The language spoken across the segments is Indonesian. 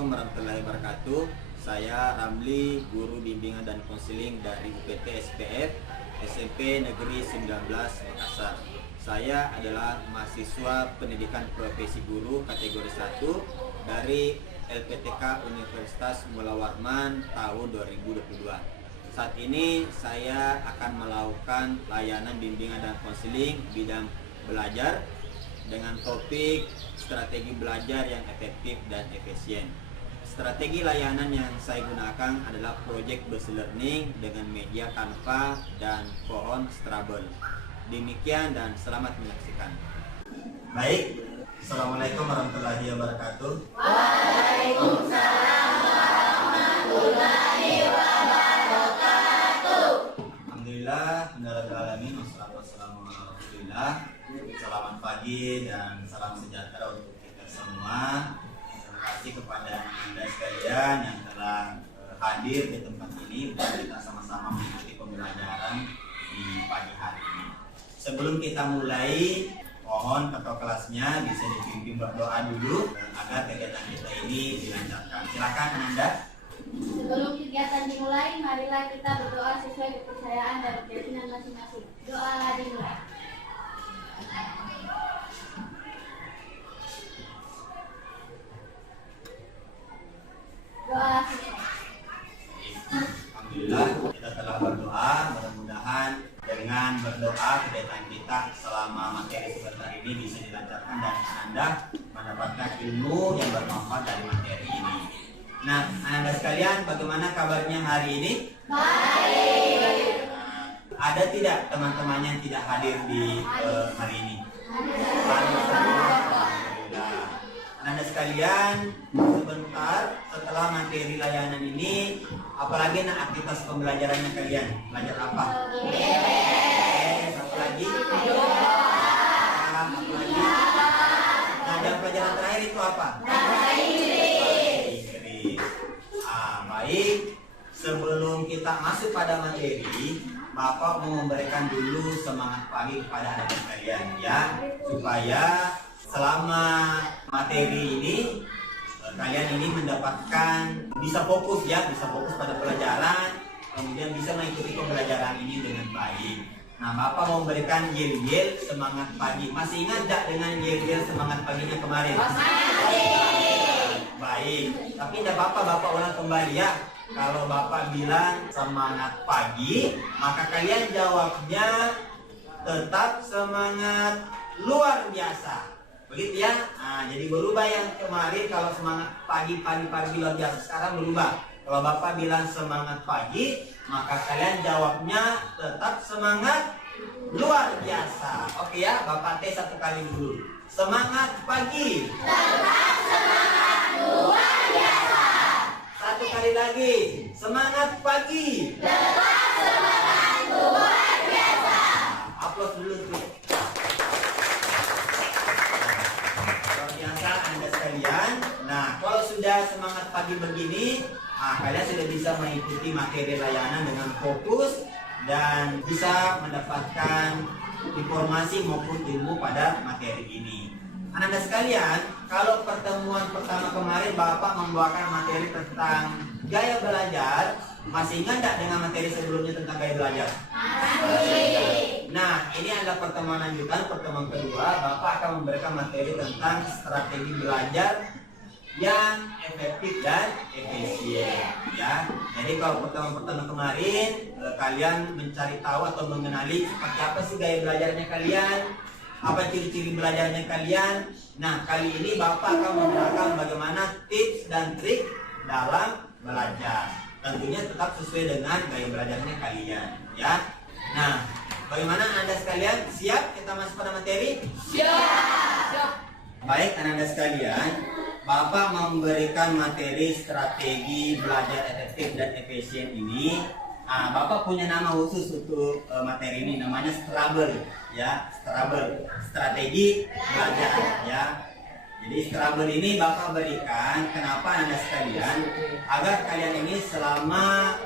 Assalamualaikum warahmatullahi wabarakatuh. Saya Ramli, guru bimbingan dan konseling dari UPT SPF SMP Negeri 19 Makassar. Saya adalah mahasiswa pendidikan profesi guru kategori 1 dari LPTK Universitas Mula Warman tahun 2022. Saat ini saya akan melakukan layanan bimbingan dan konseling bidang belajar dengan topik strategi belajar yang efektif dan efisien. Strategi layanan yang saya gunakan adalah Project Based Learning dengan media Canva dan pohon Scrabble. Demikian dan selamat menyaksikan. Baik, Assalamualaikum warahmatullahi wabarakatuh. Waalaikumsalam warahmatullahi wabarakatuh. Alhamdulillah, Rabbil alamin, wassalatu wassalamu ala Rasulillah. Selamat pagi dan salam sejahtera untuk kita semua. Terima kasih kepada Anda sekalian yang telah hadir di tempat ini dan kita sama-sama mengikuti pembelajaran di pagi hari ini. Sebelum kita mulai, mohon ketua kelasnya bisa dipimpin berdoa dulu agar kegiatan kita ini dilancarkan. Silakan Anda. Sebelum kegiatan dimulai, marilah kita berdoa sesuai kepercayaan dan keyakinan masing-masing. Doalah dimulai. Doa selesai. Alhamdulillah kita telah berdoa, mudah-mudahan dengan berdoa kegiatan kita selama materi sebentar ini bisa dilancarkan dan Anda mendapatkan ilmu yang bermanfaat dari materi ini. Nah, Anda sekalian, bagaimana kabarnya hari ini? Baik. Ada tidak teman-teman yang tidak hadir di hari ini? Anda sekalian, sebentar setelah materi layanan ini, apalagi aktivitas pembelajarannya kalian? Belajar apa? Satu lagi? Satu lagi? Nah, dan pelajaran terakhir itu apa? Inggris. Baik. Sebelum kita masuk pada materi, Bapak mau memberikan dulu semangat pagi kepada anak sekalian ya, supaya selama materi ini kalian ini mendapatkan bisa fokus ya, bisa fokus pada pelajaran, kemudian bisa mengikuti pembelajaran ini dengan baik. Nah, Bapak mau memberikan yel-yel semangat pagi. Masih ingat tidak dengan yel-yel semangat paginya kemarin? Baik, tapi tidak apa-apa, Bapak ulang kembali ya. Kalau Bapak bilang semangat pagi, maka kalian jawabnya tetap semangat luar biasa. Begitu ya. Nah, jadi berubah yang kemarin kalau semangat pagi luar biasa, sekarang berubah. Kalau Bapak bilang semangat pagi, maka kalian jawabnya tetap semangat luar biasa. Oke ya, Bapak tes satu kali dulu. Semangat pagi. Tetap semangat luar biasa. Satu kali lagi. Semangat pagi. Tetap semangat luar biasa. Aplaus dulu tuh. Luar biasa Anda sekalian. Nah, kalau sudah semangat pagi begini, kalian sudah bisa mengikuti materi layanan dengan fokus dan bisa mendapatkan informasi maupun ilmu pada materi ini. Anak-anak sekalian, kalau pertemuan pertama kemarin Bapak membawakan materi tentang gaya belajar, masih ingat tidak dengan materi sebelumnya tentang gaya belajar? Masih. Nah, ini adalah pertemuan lanjutan, pertemuan kedua. Bapak akan memberikan materi tentang strategi belajar yang efektif dan efisien ya. Jadi kalau pertemuan kemarin kalian mencari tahu atau mengenali seperti apa sih gaya belajarnya kalian, apa ciri-ciri belajarnya kalian. Nah, kali ini Bapak akan menerangkan bagaimana tips dan trik dalam belajar. Tentunya tetap sesuai dengan gaya belajarnya kalian ya. Nah, bagaimana Anda sekalian? Siap kita masuk pada materi? Siap. Baik, anak-anak sekalian, Bapak memberikan materi strategi belajar efektif dan efisien ini. Bapak punya nama khusus untuk materi ini, namanya Scrabble ya, Scrabble, strategi belajar ya. Jadi Scrabble ini Bapak berikan kenapa Anda sekalian, agar kalian ini selama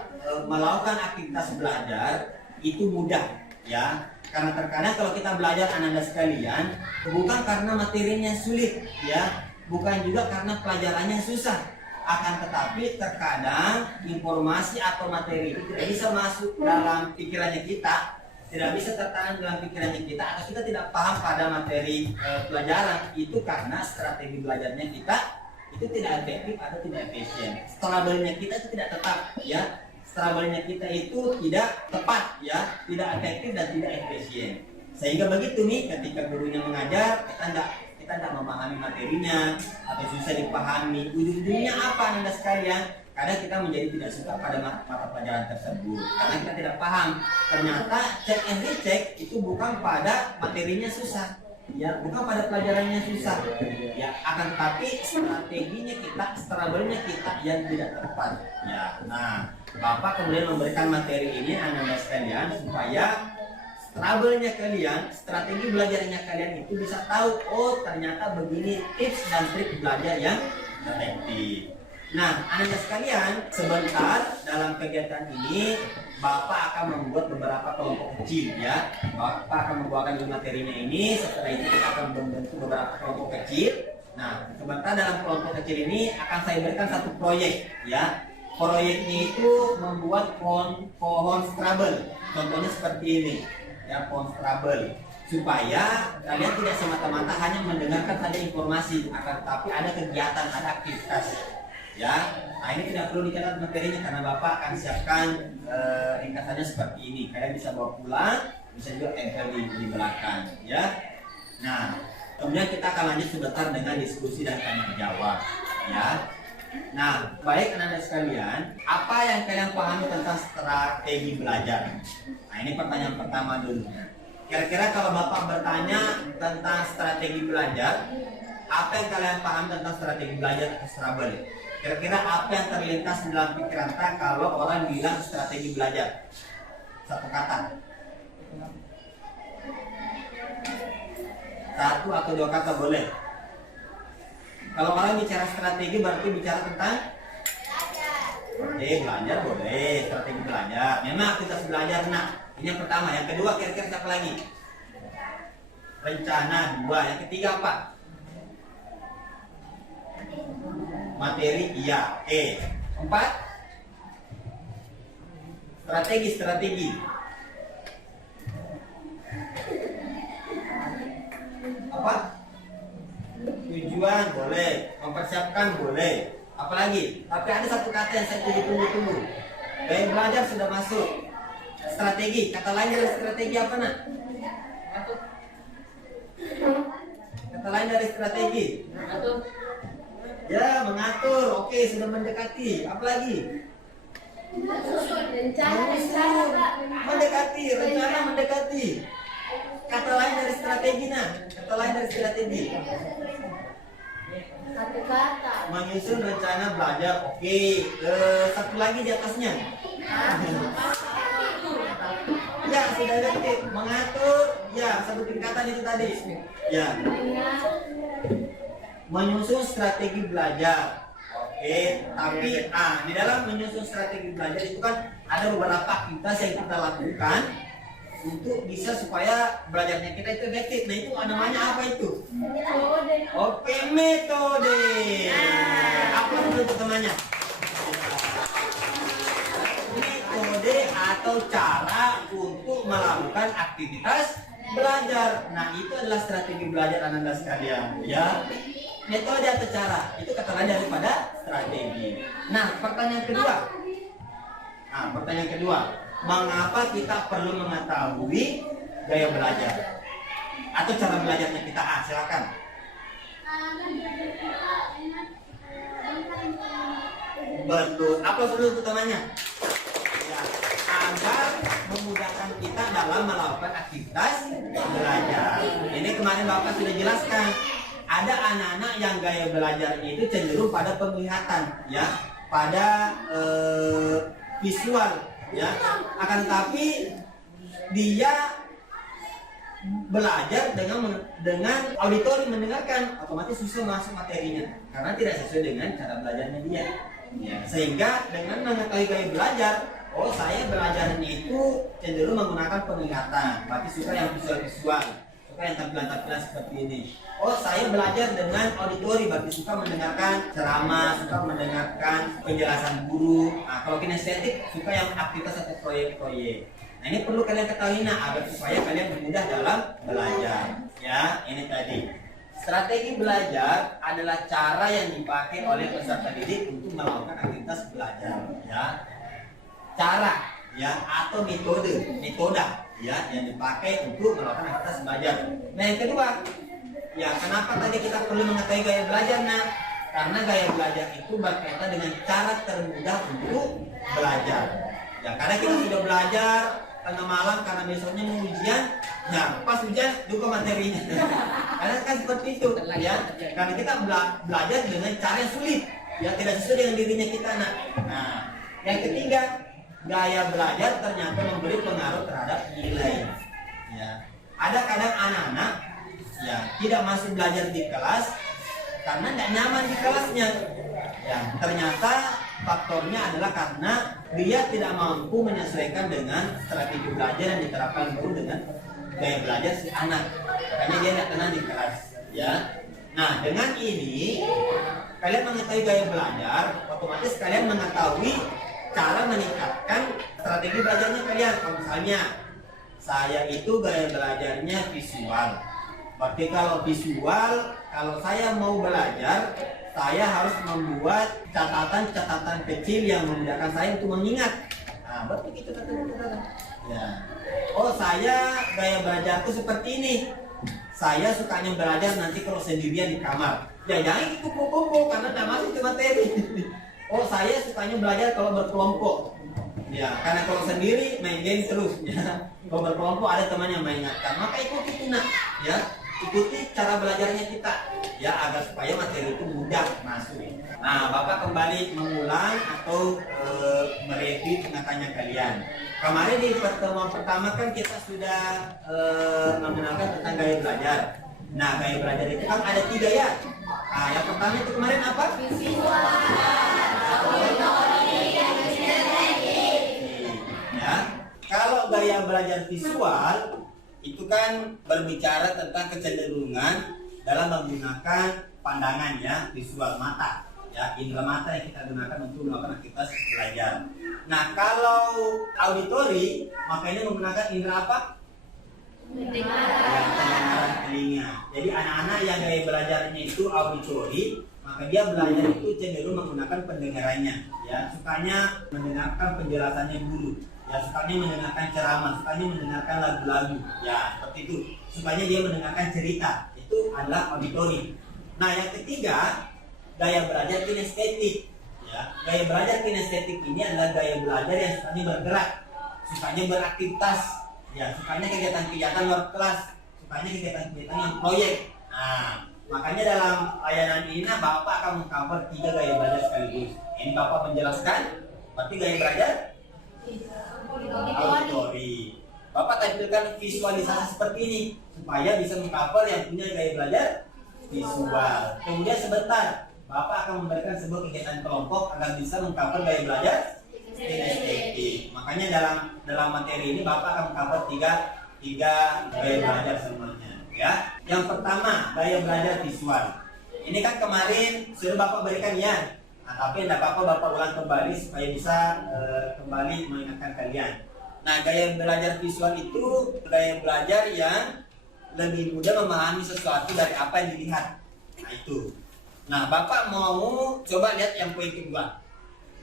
melakukan aktivitas belajar itu mudah ya. Karena terkadang kalau kita belajar anak-anak sekalian, bukan karena materinya sulit ya, bukan juga karena pelajarannya susah, Akan tetapi terkadang informasi atau materi itu tidak bisa masuk dalam pikirannya kita, tidak bisa tertanam dalam pikirannya kita, atau kita tidak paham pada materi pelajaran itu karena strategi belajarnya kita itu tidak efektif atau tidak efisien. Struggle-nya kita itu tidak tetap, ya. Struggle-nya kita itu tidak tepat, ya, tidak efektif dan tidak efisien. Sehingga begitu nih, ketika gurunya mengajar, kita tidak memahami materinya atau susah dipahami. Ujung-ujungnya apa Anda sekalian? Kadang kita menjadi tidak suka pada mata pelajaran tersebut karena kita tidak paham. Ternyata check and recheck itu bukan pada materinya susah, ya, bukan pada pelajarannya susah, ya, akan tetapi strateginya kita, struggle-nya kita yang tidak tepat, ya. Nah, Bapak kemudian memberikan materi ini Anda sekalian supaya struggle-nya kalian, strategi belajarnya kalian itu bisa tahu, oh ternyata begini tips dan trik belajar yang efektif. Nah, Anda sekalian, sebentar dalam kegiatan ini Bapak akan membuat beberapa kelompok kecil, ya. Bapak akan membawakan materinya ini. Setelah itu kita akan membentuk beberapa kelompok kecil. Nah, sebentar dalam kelompok kecil ini akan saya berikan satu proyek, ya. Proyeknya itu membuat pohon scrabble. Contohnya seperti ini, ya, pohon scrabble. Supaya kalian tidak semata-mata hanya mendengarkan saja informasi, akan tetapi ada kegiatan, ada aktivitas. Ya, nah ini tidak perlu dicatat materinya karena Bapak akan siapkan ringkasannya seperti ini. Kalian bisa bawa pulang, bisa juga tempel di belakang, ya. Nah, kemudian kita akan lanjut sebentar dengan diskusi dan tanya jawab, ya. Nah, baik anak-anak sekalian, apa yang kalian pahami tentang strategi belajar? Nah, ini pertanyaan pertama dulu. Kira-kira kalau Bapak bertanya tentang strategi belajar, apa yang kalian paham tentang strategi belajar atau Scrabble? Kira-kira apa yang terlintas dalam pikiran kita kalau orang bilang strategi belajar? Satu kata. Satu atau dua kata boleh. Kalau orang bicara strategi berarti bicara tentang belajar boleh, strategi belajar. Memang aktivitas belajar. Nah, ini yang pertama. Yang kedua kira-kira siapa lagi? Rencana. Dua. Yang ketiga apa? Materi, iya. Empat. Strategi. Apa? Tujuan boleh, mempersiapkan boleh. Apalagi? Tapi ada satu kata yang saya tunggu. Gaya belajar sudah masuk. Strategi, kata lain dari strategi apa nak? Kata lain dari strategi? Ya, mengatur. Oke, sudah mendekati. Apalagi? Rencana mendekati. Kata lain dari strategi nah. Kata lain dari strategi. Satu kata. Menyusun rencana belajar. Oke. Satu lagi di atasnya. Ya, sudah ngerti. Mengatur. Ya, satu tingkatan itu tadi. Ya. Menyusun strategi belajar. Oke, tapi di dalam menyusun strategi belajar itu kan ada beberapa aktivitas yang kita lakukan untuk bisa supaya belajarnya kita itu efektif. Nah, itu namanya apa itu? Oke, metode. Apa itu namanya? Metode atau cara untuk melakukan aktivitas belajar. Nah, itu adalah strategi belajar anak-anak sekalian, ya. Metode atau cara itu kata lain daripada strategi. Nah, pertanyaan kedua, mengapa kita perlu mengetahui gaya belajar atau cara belajarnya kita? Silakan. Betul. Apa dulu utamanya? Ya, agar memudahkan kita dalam melakukan aktivitas belajar. Ini kemarin Bapak sudah jelaskan. Ada anak-anak yang gaya belajar itu cenderung pada penglihatan, ya, pada visual, ya. Akan tapi dia belajar dengan auditori, mendengarkan, otomatis susah masuk materinya karena tidak sesuai dengan cara belajarnya dia. Ya, sehingga dengan mengetahui gaya belajar, oh saya belajarnya itu cenderung menggunakan penglihatan, berarti suka yang visual. suka yang tampilan-tampilan seperti ini. Oh, saya belajar dengan auditori, berarti suka mendengarkan ceramah, suka mendengarkan penjelasan guru. Nah, kalau kinestetik suka yang aktivitas atau proyek-proyek. Nah, ini perlu kalian ketahui agar supaya kalian mudah dalam belajar. Ya, ini tadi. Strategi belajar adalah cara yang dipakai oleh peserta didik untuk melakukan aktivitas belajar. Ya, cara ya atau metoda ya yang dipakai untuk melakukan aktivitas belajar. Nah, yang kedua, ya kenapa tadi kita perlu mengetahui gaya belajar? Nah, karena gaya belajar itu berkaitan dengan cara termudah untuk belajar. Ya, karena kita sudah belajar tengah malam karena besoknya mau ujian, ya pas ujian duka materinya. Karena kan seperti itu, ya. Karena kita belajar dengan cara yang sulit, ya tidak sesuai dengan dirinya kita. Nah, yang ketiga, gaya belajar ternyata memberi pengaruh terhadap nilai. Ya, ada kadang anak-anak ya tidak masuk belajar di kelas karena tidak nyaman di kelasnya. Ya, ternyata faktornya adalah karena dia tidak mampu menyesuaikan dengan strategi belajar yang diterapkan guru dengan gaya belajar si anak. Makanya dia tidak tenang di kelas. Ya, nah dengan ini kalian mengetahui gaya belajar, otomatis kalian mengetahui cara meningkatkan strategi belajarnya kalian. Kalau misalnya saya itu gaya belajarnya visual, berarti kalau visual, kalau saya mau belajar, saya harus membuat catatan-catatan kecil yang memudahkan saya untuk mengingat. Nah, berarti gitu catatan. Ya. Oh, saya gaya belajarku seperti ini. Saya sukanya belajar nanti kalau sendirian di kamar. Ya jangan ikut kumpul-kumpul karena tidak masuk ke materi. Oh, saya sukanya belajar kalau berkelompok. Ya, karena kalau sendiri main game terus. Ya. Kalau berkelompok ada teman yang mengingatkan, maka ikuti itu ya. Ikuti cara belajarnya kita, ya agar supaya materi itu mudah masuk. Nah, Bapak kembali mengulang atau mereview tanya kalian. Kemarin di pertemuan pertama kan kita sudah mengenalkan tentang gaya belajar. Nah, gaya belajar itu kan ada 3 ya. Nah, yang pertama itu kemarin apa? Ya, kalau gaya belajar visual itu kan berbicara tentang kecenderungan dalam menggunakan pandangan ya, visual mata ya, indera mata yang kita gunakan untuk melakukan aktivitas belajar. Nah, kalau auditori maka ini menggunakan indera apa? Telinga. Jadi anak-anak yang gaya belajarnya itu auditori, maka dia belajar itu cenderung menggunakan pendengarannya ya, sukanya mendengarkan penjelasannya guru. Ya, sukanya mendengarkan ceramah, sukanya mendengarkan lagu-lagu. Ya, seperti itu. Sukanya dia mendengarkan cerita. Itu adalah auditori. Nah, yang ketiga, gaya belajar kinestetik. Ya, gaya belajar kinestetik ini adalah gaya belajar yang sukanya bergerak, sukanya beraktivitas. Ya, sukanya kegiatan-kegiatan luar kelas, sukanya kegiatan-kegiatan yang proyek. Nah, makanya dalam layanan ini Bapak akan mengcover 3 gaya belajar sekaligus. Ini Bapak menjelaskan, berarti gaya belajar auditori. Bapak tampilkan visualisasi seperti ini supaya bisa mengcover yang punya gaya belajar visual. Kemudian sebentar, Bapak akan memberikan sebuah kegiatan kelompok agar bisa mengcover gaya belajar kinestetik. Makanya dalam materi ini Bapak akan mengcover tiga gaya belajar semuanya. Ya, yang pertama gaya belajar visual. Ini kan kemarin sudah Bapak berikan ya. Nah, tapi tidak apa-apa Bapak ulang kembali supaya bisa kembali mengingatkan kalian. Nah, gaya belajar visual itu gaya belajar yang lebih mudah memahami sesuatu dari apa yang dilihat. Nah, itu. Nah, Bapak mau coba lihat yang poin kedua.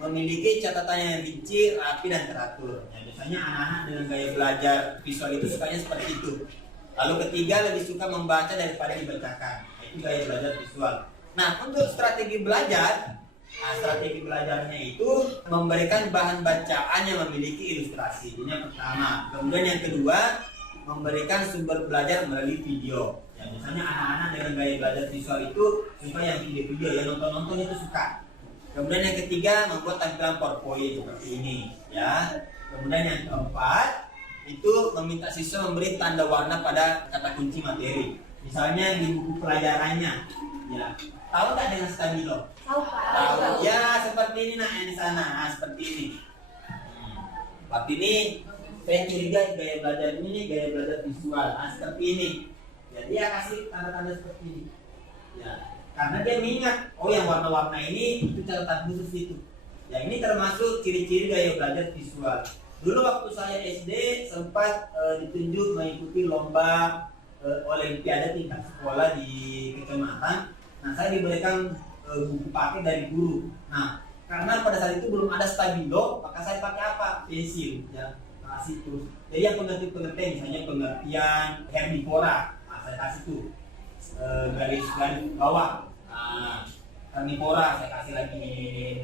Memiliki catatan yang rinci, rapi dan teratur. Nah, biasanya anak-anak dengan gaya belajar visual itu sukanya seperti itu. Lalu ketiga lebih suka membaca daripada dibacakan. Nah, itu gaya belajar visual. Nah, untuk strategi belajar, strategi belajarnya itu memberikan bahan bacaan yang memiliki ilustrasi. Ini yang pertama. Kemudian yang kedua, memberikan sumber belajar melalui video. Ya, misalnya anak-anak dengan gaya belajar visual itu suka yang video-video, yang nonton-nonton itu suka. Kemudian yang ketiga, membuat tampilan PowerPoint seperti ini. Ya. Kemudian yang keempat, itu meminta siswa memberi tanda warna pada kata kunci materi. Misalnya di buku pelajarannya. Ya. Tahu nggak dengan stabilo? Tahu. Ya, seperti ini yang di sana. Nah, seperti ini. Tapi ini saya curiga gaya belajar ini gaya belajar visual. Nah, seperti ini. Ya, dia kasih tanda-tanda seperti ini. Ya, karena dia mengingat, oh yang warna-warna ini itu catatan khusus itu. Ya, ini termasuk ciri-ciri gaya belajar visual. Dulu waktu saya SD sempat ditunjuk mengikuti lomba olimpiade tingkat sekolah di kecamatan. Nah, saya diberikan buku pakai dari guru. Nah, karena pada saat itu belum ada stabilo, maka saya pakai apa? Pensil, ya, kasih terus. Jadi yang pengertian, misalnya pengertian herbivora, nah, saya kasih tuh garis bawah. Nah, herbivora saya kasih lagi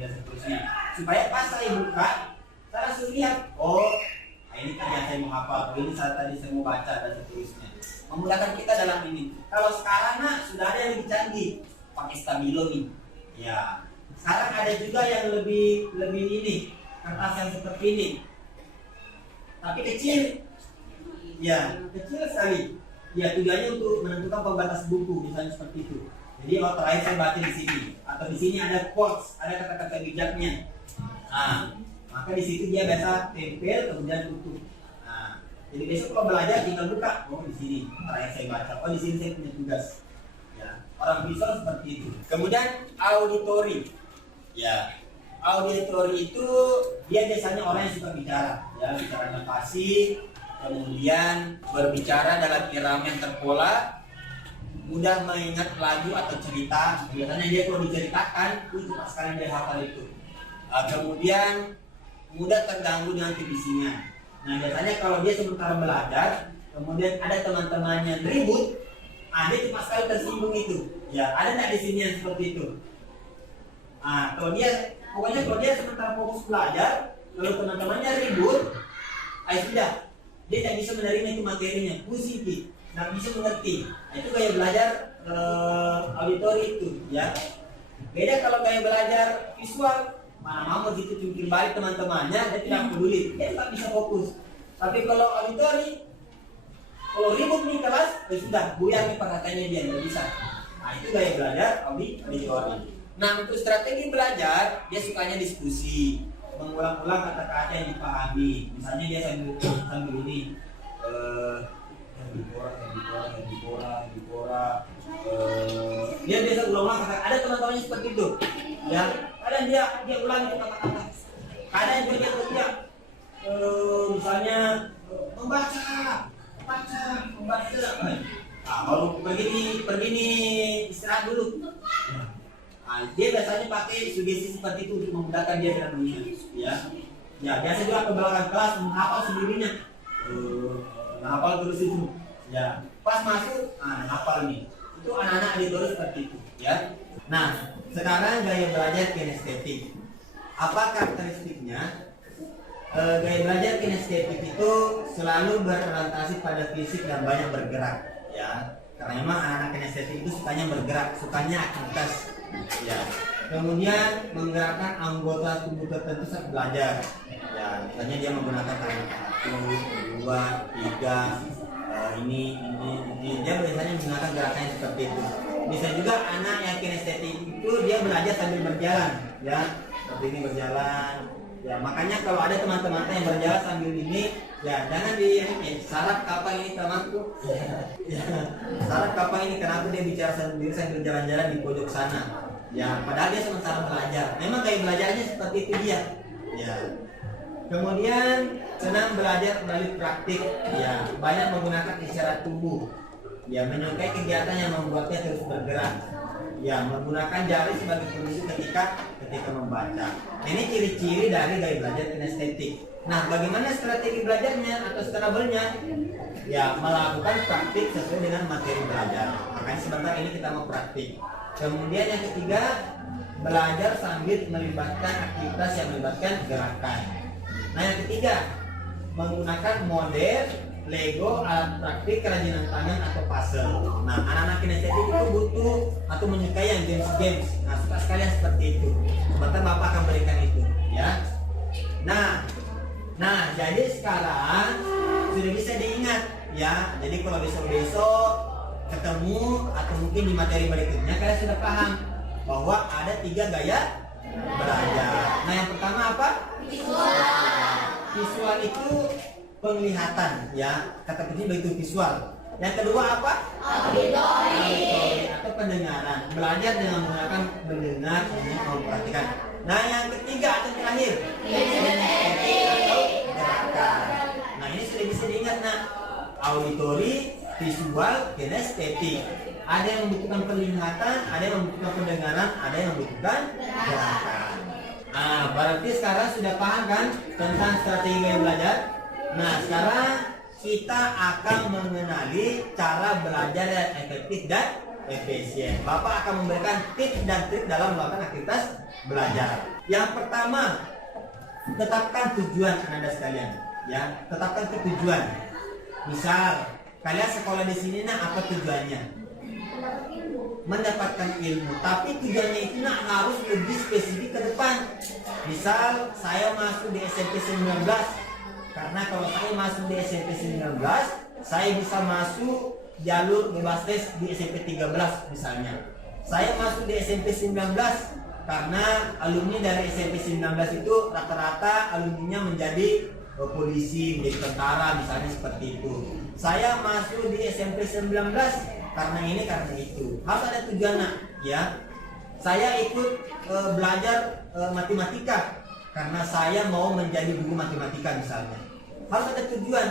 dan seterusnya. Supaya pas saya buka, saya langsung lihat, oh, ini kan yang saya mau hafal, ini tadi saya mau baca dan seterusnya. Memudahkan kita dalam ini. Kalau sekarang sudah ada yang lebih canggih, pakai stabilo nih. Ya, sekarang ada juga yang lebih ini, kertas yang seperti ini, tapi kecil. Ya, kecil sekali. Ya, tujuannya untuk menentukan pembatas buku, misalnya seperti itu. Jadi kalau terakhir saya baca di sini, atau di sini ada quotes, ada kata-kata bijaknya. Nah, maka di situ dia biasa tempel kemudian tutup. Nah, jadi besok kalau belajar tinggal buka, oh di sini terakhir saya baca, oh di sini saya punya tugas. Ya, orang visual seperti itu. Kemudian auditory. Ya, auditory itu dia biasanya orang yang suka bicara, ya, bicaranya fasih, kemudian berbicara dalam irama yang terpola, mudah mengingat lagu atau cerita. Biasanya dia kalau diceritakan, cepat sekali dia hafal itu. Kemudian mudah terganggu dengan kebisingan. Nah, biasanya kalau dia sementara belajar, kemudian ada teman-temannya ribut, dia cepat sekali tersinggung itu. Ya, ada nggak di sini yang seperti itu? Kalau dia sementara fokus belajar, lalu teman-temannya ribut, sudah, dia tidak bisa menerima itu materinya, pusing, nggak bisa mengerti. Itu gaya belajar auditori itu, ya. Beda kalau gaya belajar visual, mana mau begitu jungkir balik teman-temannya, dia tidak peduli, dia tetap bisa fokus. Tapi kalau auditori, kalau ribut nih kelas, sudah buyar nih perhatiannya dia, nggak bisa. Nah, itu gaya belajar auditori. Nah, untuk strategi belajar, dia sukanya diskusi, mengulang-ulang kata-kata yang dipahami. Misalnya dia sambil ini, herbivora. Dia biasa ulang-ulang kata. Ada teman-temannya seperti itu. Ya, kadang dia ulang itu kata-kata. Kadang dia teriak, misalnya membaca. Baru pergi nih istirahat dulu. Dia biasanya pakai sugesti seperti itu untuk memudahkan dia dalam mengingat, ya. Ya, biasa juga ke belakang kelas menghafal sendirinya. Hafal terus itu. Ya, pas masuk, hafal nih. Itu anak-anak auditori seperti itu, ya. Nah, sekarang gaya belajar kinestetik. Apa karakteristiknya? Gaya belajar kinestetik itu selalu berorientasi pada fisik dan banyak bergerak, ya. Karena memang anak-anak kinestetik itu sukanya bergerak, sukanya aktivitas, ya. Kemudian menggerakkan anggota tubuh tertentu saat belajar, ya. Misalnya dia menggunakan tangan 1, 2, 3, ini dia biasanya menggunakan gerakannya seperti itu. Bisa juga anak yang kinestetik itu dia belajar sambil berjalan, ya, seperti ini berjalan. Ya, makanya kalau ada teman-teman yang berjalan sambil ini, ya jangan sarap kapan ini temanku. Ya, sarap kapan ini kenapa dia bicara sendiri sambil jalan-jalan di pojok sana. Ya, padahal dia sementara belajar. Memang kayak belajarnya seperti itu dia. Ya. Kemudian senang belajar melalui praktik. Ya, banyak menggunakan isyarat tubuh. Ya, menyukai kegiatan yang membuatnya terus bergerak. Ya, menggunakan jari sebagai kondisi ketika membaca. Ini ciri-ciri dari gaya belajar kinestetik. Nah, bagaimana strategi belajarnya atau strabelnya? Ya, melakukan praktik sesuai dengan materi belajar. Makanya sebentar ini kita mau praktik. Kemudian yang ketiga, belajar sambil melibatkan aktivitas yang melibatkan gerakan. Nah, yang ketiga, menggunakan model, Lego, alat praktik, kerajinan tangan atau puzzle. Nah, anak-anak kinestetik itu butuh atau menyukai yang games. Nah, suka sekali yang seperti itu. Sebentar Bapak akan berikan itu, ya. Nah, jadi sekarang sudah bisa diingat, ya. Jadi kalau besok ketemu atau mungkin di materi berikutnya kalian sudah paham bahwa ada 3 gaya belajar. Nah, yang pertama apa? Visual itu penglihatan, ya, kata kuncinya begitu visual. Yang kedua apa? Auditori atau pendengaran. Belajar dengan menggunakan mendengar dan memperhatikan. Nah, yang ketiga atau terakhir? Atau gerakan. Nah, ini sudah bisa diingat, nah. Auditori, visual, kinestetik. Ada yang membutuhkan penglihatan, ada yang membutuhkan pendengaran, ada yang membutuhkan gerakan. Nah, berarti sekarang sudah paham kan tentang strategi gaya belajar? Nah, sekarang kita akan mengenali cara belajar yang efektif dan efisien. Bapak akan memberikan tips dan trik dalam melakukan aktivitas belajar. Yang pertama, tetapkan tujuan Anda sekalian. Ya, tetapkan tujuan. Misal, kalian sekolah di sini, nah apa tujuannya? Mendapatkan ilmu. Tapi tujuannya itu nah harus lebih spesifik ke depan. Misal, saya masuk di SMP 19. Karena kalau saya masuk di SMP 19, saya bisa masuk jalur bebas tes di SMP 13 misalnya. Saya masuk di SMP 19 karena alumni dari SMP 19 itu rata-rata alumninya menjadi polisi, menjadi tentara misalnya seperti itu. Saya masuk di SMP 19 karena ini karena itu. Harus ada tujuan, nak, ya. Saya ikut belajar matematika karena saya mau menjadi guru matematika misalnya. Harus ada tujuan,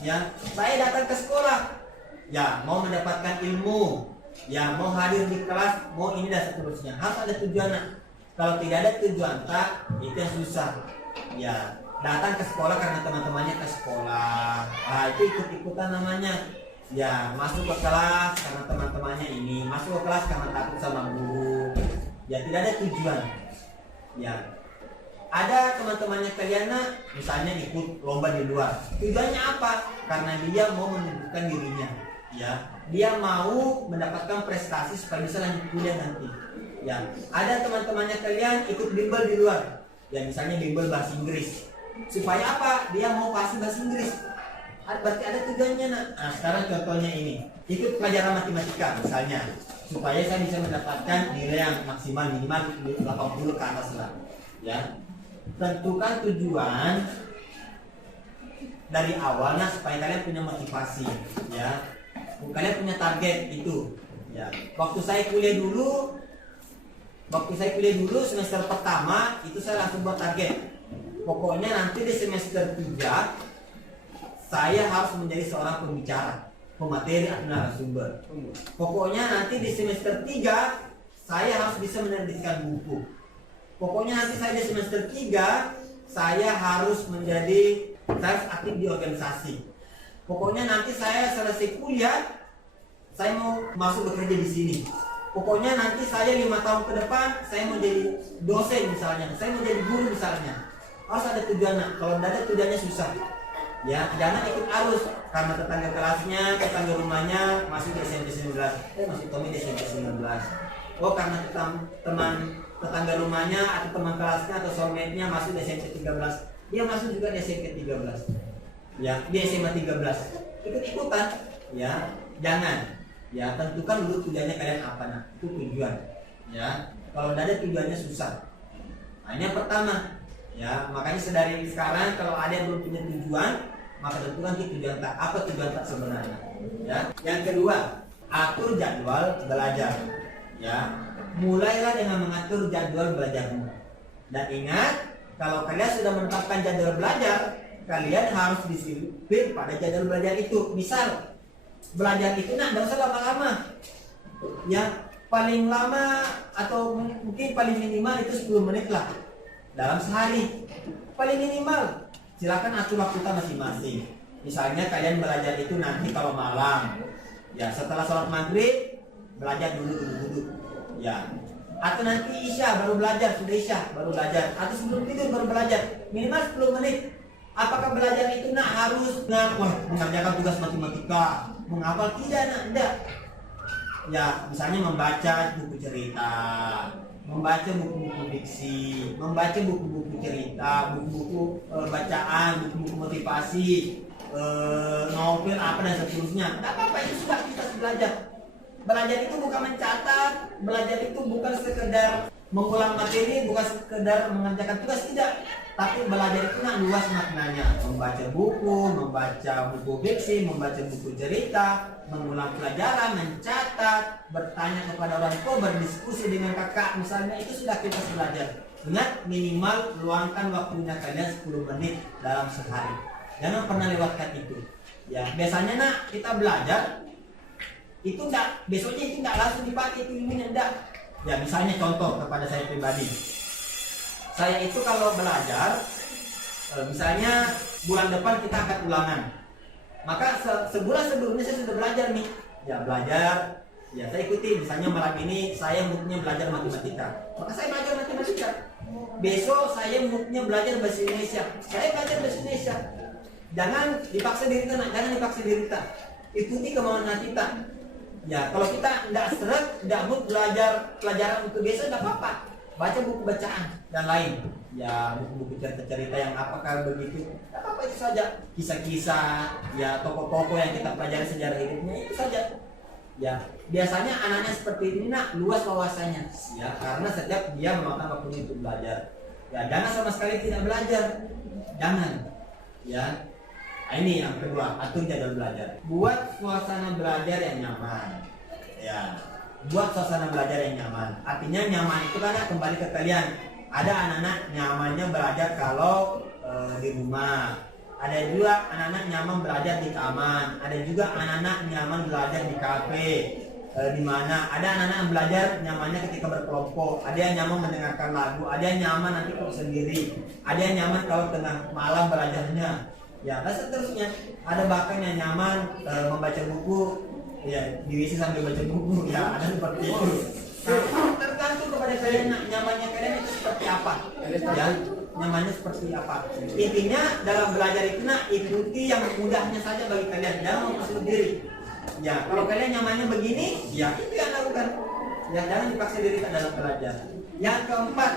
ya. Saya datang ke sekolah, ya, mau mendapatkan ilmu, ya, mau hadir di kelas, mau ini dan seterusnya. Harus ada tujuan, nak. Kalau tidak ada tujuan, tak, itu yang susah, ya. Datang ke sekolah karena teman-temannya ke sekolah, itu ikut-ikutan namanya. Ya, masuk ke kelas karena teman-temannya ini, masuk ke kelas karena takut sama guru. Ya, tidak ada tujuan. Ya, ada teman-temannya kalian, misalnya ikut lomba di luar. Tujuannya apa? Karena dia mau menunjukkan dirinya. Ya, dia mau mendapatkan prestasi supaya bisa lanjut kuliah nanti. Ya, ada teman-temannya kalian ikut bimbel di luar. Ya, misalnya bimbel bahasa Inggris. Supaya apa? Dia mau fasih bahasa Inggris. Berarti ada tujuannya, nak. Nah, sekarang contohnya ini, ikut pelajaran matematika misalnya, supaya saya bisa mendapatkan nilai yang maksimal minimal 80 ke atas lah. Ya, tentukan tujuan dari awal, nah, supaya kalian punya motivasi. Ya, kalian punya target itu. Ya, waktu saya kuliah dulu semester pertama itu saya langsung buat target. Pokoknya nanti di semester 3 saya harus menjadi seorang pembicara, pemateri atau narasumber. Pokoknya nanti di semester 3 saya harus bisa menerbitkan buku. Pokoknya nanti saya di semester 3 saya harus aktif di organisasi. Pokoknya nanti saya selesai kuliah, saya mau masuk bekerja di sini. Pokoknya nanti saya 5 tahun ke depan saya mau jadi dosen misalnya, saya mau jadi guru misalnya. Harus ada tujuan, nak. Kalau tidak ada tujuannya susah. Ya, jangan ikut arus karena tetangga kelasnya, tetangga rumahnya masuk di SMP 19. Masuk Tommy di SMP 19. Oh, karena teman tetangga rumahnya atau teman kelasnya atau soulmate-nya masuk di SMP 13. Dia masuk juga di SMP 13. Ya, di SMA 13. Ikut-ikutan, ya. Jangan. Ya, tentukan dulu tujuannya kalian apa, nah. Itu tujuan. Ya. Kalau tidak ada tujuannya susah. Nah, ini yang pertama. Ya, makanya sedari sekarang kalau ada yang belum punya tujuan, maka tentukan tujuan tak. Apa tujuan tak sebenarnya? Ya. Yang kedua, atur jadwal belajar. Ya, mulailah dengan mengatur jadwal belajarmu. Dan ingat, kalau kalian sudah menetapkan jadwal belajar, kalian harus disiplin pada jadwal belajar itu. Misal, belajar itu tidak usah lama-lama. Ya, paling lama atau mungkin paling minimal itu 10 menit lah. Dalam sehari paling minimal. Silakan atur waktu kita masing-masing. Misalnya kalian belajar itu nanti kalau malam, ya setelah sholat maghrib belajar duduk. Ya, atau nanti isya baru belajar, sudah isya baru belajar, atau sebelum tidur baru belajar minimal 10 menit. Apakah belajar itu harus mengerjakan tugas matematika, menghafal? Tidak. Ya, misalnya membaca buku cerita, membaca buku-buku diksi, membaca buku-buku cerita, buku-buku bacaan, buku-buku motivasi, novel apa dan seterusnya. Tidak apa-apa, itu sudah kita belajar. Belajar itu bukan mencatat, belajar itu bukan sekedar mengulang materi bukan sekedar mengerjakan tugas, tidak, tapi belajar itu luas maknanya. Membaca buku fiksi, membaca buku cerita, mengulang pelajaran, mencatat, bertanya kepada orang tua, berdiskusi dengan kakak misalnya, itu sudah kita belajar. Ingat, minimal luangkan waktunya kalian 10 menit dalam sehari. Jangan pernah lewatkan itu. Ya, biasanya kita belajar itu besoknya itu langsung dipakai itu ilmunya, enggak. Ya, misalnya contoh kepada saya pribadi. Saya itu kalau belajar, misalnya bulan depan kita akan ulangan. Maka sebulan sebelumnya saya sudah belajar nih. Ya, belajar. Ya, saya ikuti. Misalnya malam ini saya moodnya belajar matematika. Maka saya belajar matematika. Besok saya moodnya belajar bahasa Indonesia. Saya belajar bahasa Indonesia. Jangan dipaksa diri kita, jangan dipaksa diri kita. Ikuti kemauan hati kita. Ya, kalau kita tidak seret, tidak mood belajar pelajaran untuk besok, tidak apa-apa. Baca buku bacaan dan lain. Ya, buku-buku cerita-cerita yang apakah begitu. Tidak apa-apa, itu saja. Kisah-kisah, ya tokoh-tokoh yang kita pelajari sejarah hidupnya, itu saja. Ya, biasanya anaknya seperti ini luas wawasannya. Ya, karena setiap dia memakan waktu untuk belajar. Ya, jangan sama sekali tidak belajar. Jangan. Ya. Nah, ini yang kedua, atur jadwal belajar. Buat suasana belajar yang nyaman. Ya, buat suasana belajar yang nyaman. Artinya nyaman itu karena kembali ke kalian. Ada anak-anak nyamannya belajar kalau di rumah. Ada juga anak-anak nyaman belajar di taman. Ada juga anak-anak nyaman belajar di kafe. Di mana ada anak-anak yang belajar nyamannya ketika berkelompok. Ada yang nyaman mendengarkan lagu. Ada yang nyaman nanti kalau sendiri. Ada yang nyaman kalau tengah malam belajarnya. Ya, dan seterusnya. Ada bahkan yang nyaman membaca buku, ya di WC sambil baca buku. Ya, ada seperti itu. Nah, tergantung kepada kalian, nyamannya kalian itu seperti apa. Ya, nyamannya seperti apa. Intinya dalam belajar itu ikuti yang mudahnya saja bagi kalian, jangan memaksa diri. Ya, kalau kalian nyamannya begini, ya itu yang lakukan. Ya, jangan dipaksa diri dalam belajar. Yang keempat,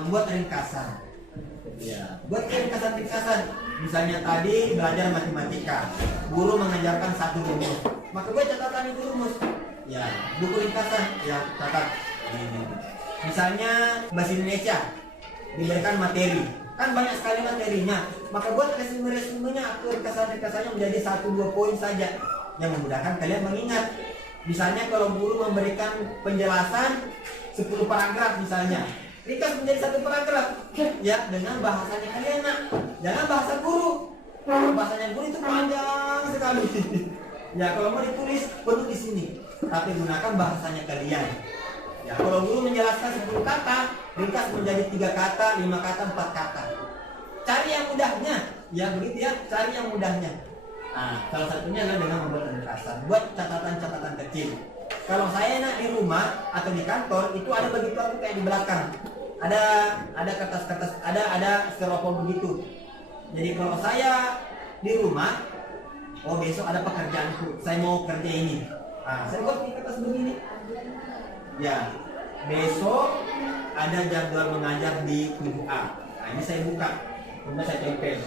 membuat ringkasan. Ya, buat ringkasan. Misalnya tadi belajar matematika, guru mengajarkan satu rumus, maka buat catatan itu rumus. Ya, buku ringkasan, ya catat. Misalnya bahasa Indonesia diberikan materi, kan banyak sekali materinya, maka buat resume-resumenya atau ringkasannya menjadi 1-2 poin saja yang memudahkan kalian mengingat. Misalnya kalau guru memberikan penjelasan 10 paragraf misalnya, ringkas menjadi 1 paragraf ya dengan bahasanya kalian. Jangan bahasa guru. Bahasanya guru itu panjang sekali. Ya, kalau mau ditulis perlu di sini, tapi gunakan bahasanya kalian. Ya, kalau guru menjelaskan 10 kata, ringkas menjadi 3 kata, 5 kata, 4 kata. Cari yang mudahnya. Ya, begitu ya, cari yang mudahnya. Nah, salah satunya adalah dengan membuat ringkasan. Buat catatan-catatan kecil. Kalau saya di rumah atau di kantor itu ada begitu aku kayak di belakang. Ada kertas-kertas, ada styrofoam begitu. Jadi kalau saya di rumah, besok ada pekerjaanku, saya mau kerja ini. Saya buat di kertas begini. Ya, besok ada jadwal mengajar di kubu A. Ini saya buka, kemudian saya tempel.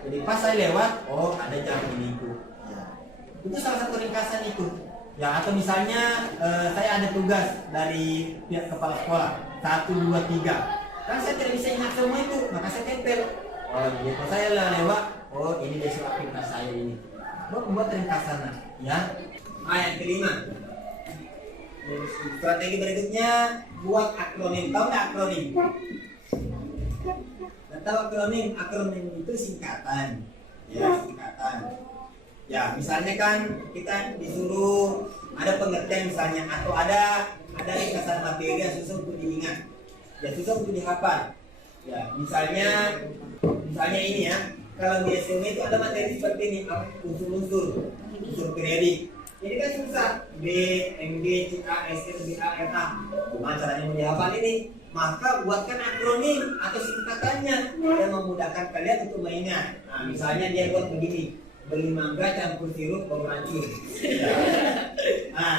Jadi pas saya lewat, ada jam ini itu. Ya. Itu salah satu ringkasan itu. Ya, atau misalnya saya ada tugas dari pihak kepala sekolah 1, 2, 3. Kan saya tidak bisa ingat semua itu, maka saya tempel. Gitu. Saya lewat, ini besok aktivitas saya ini. Membuat ringkasan, ya. Yang kelima. Strategi berikutnya buat akronim. Tahu nggak akronim? Tahu akronim? Akronim itu singkatan. Ya, singkatan. Ya, misalnya kan kita disuruh ada pengertian misalnya, atau ada ringkasan materi yang susah untuk diingat, ya susah untuk dihafal. Ya, misalnya ini ya, kalau di SMA itu ada materi seperti ini, unsur periodik. Ini kan susah, B, MG, CA, SR, BA, RA. Gimana caranya mau dihafal ini? Maka buatkan akronim atau singkatannya yang memudahkan kalian untuk mengingat. Nah, misalnya dia buat begini, beli mangga campur sirup bau racun.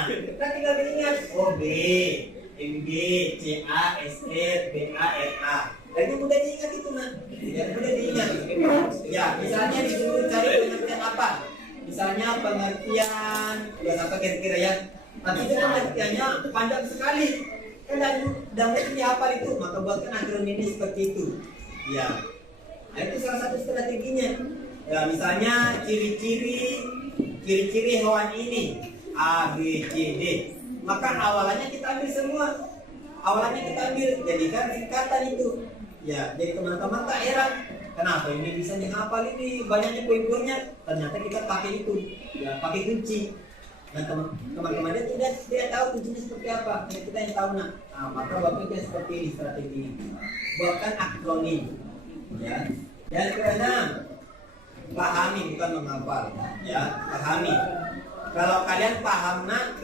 Kita tinggal ingat, B, MG, CA, SR, BA, RA. Jadi mudah diingat itu ya, mudah diingat. Ya, misalnya disuruh cari pengertian apa? Misalnya pengertian apa kira-kira ya? Tapi dengan latihannya panjang sekali. Dan mesti dihafal itu, maka buatkan akronim seperti itu. Ya, nah, itu salah satu strateginya. Ya, misalnya ciri-ciri hewan ini A, B, C, D. Maka awalannya kita ambil semua. Awalannya kita ambil, jadikan singkatan itu. Ya, jadi teman-teman tak heran. Kenapa ini bisa dihafal ini banyaknya poin-poinnya? Ternyata kita pakai itu, ya pakai kunci. Nah teman-teman dia tidak tahu kuncinya seperti apa. Kita yang tahu nah maka buatnya seperti ini strategi ini. Buatkan akronim. Ya. Yang keenam, pahami bukan menghafal. Ya, pahami. Kalau kalian paham nah,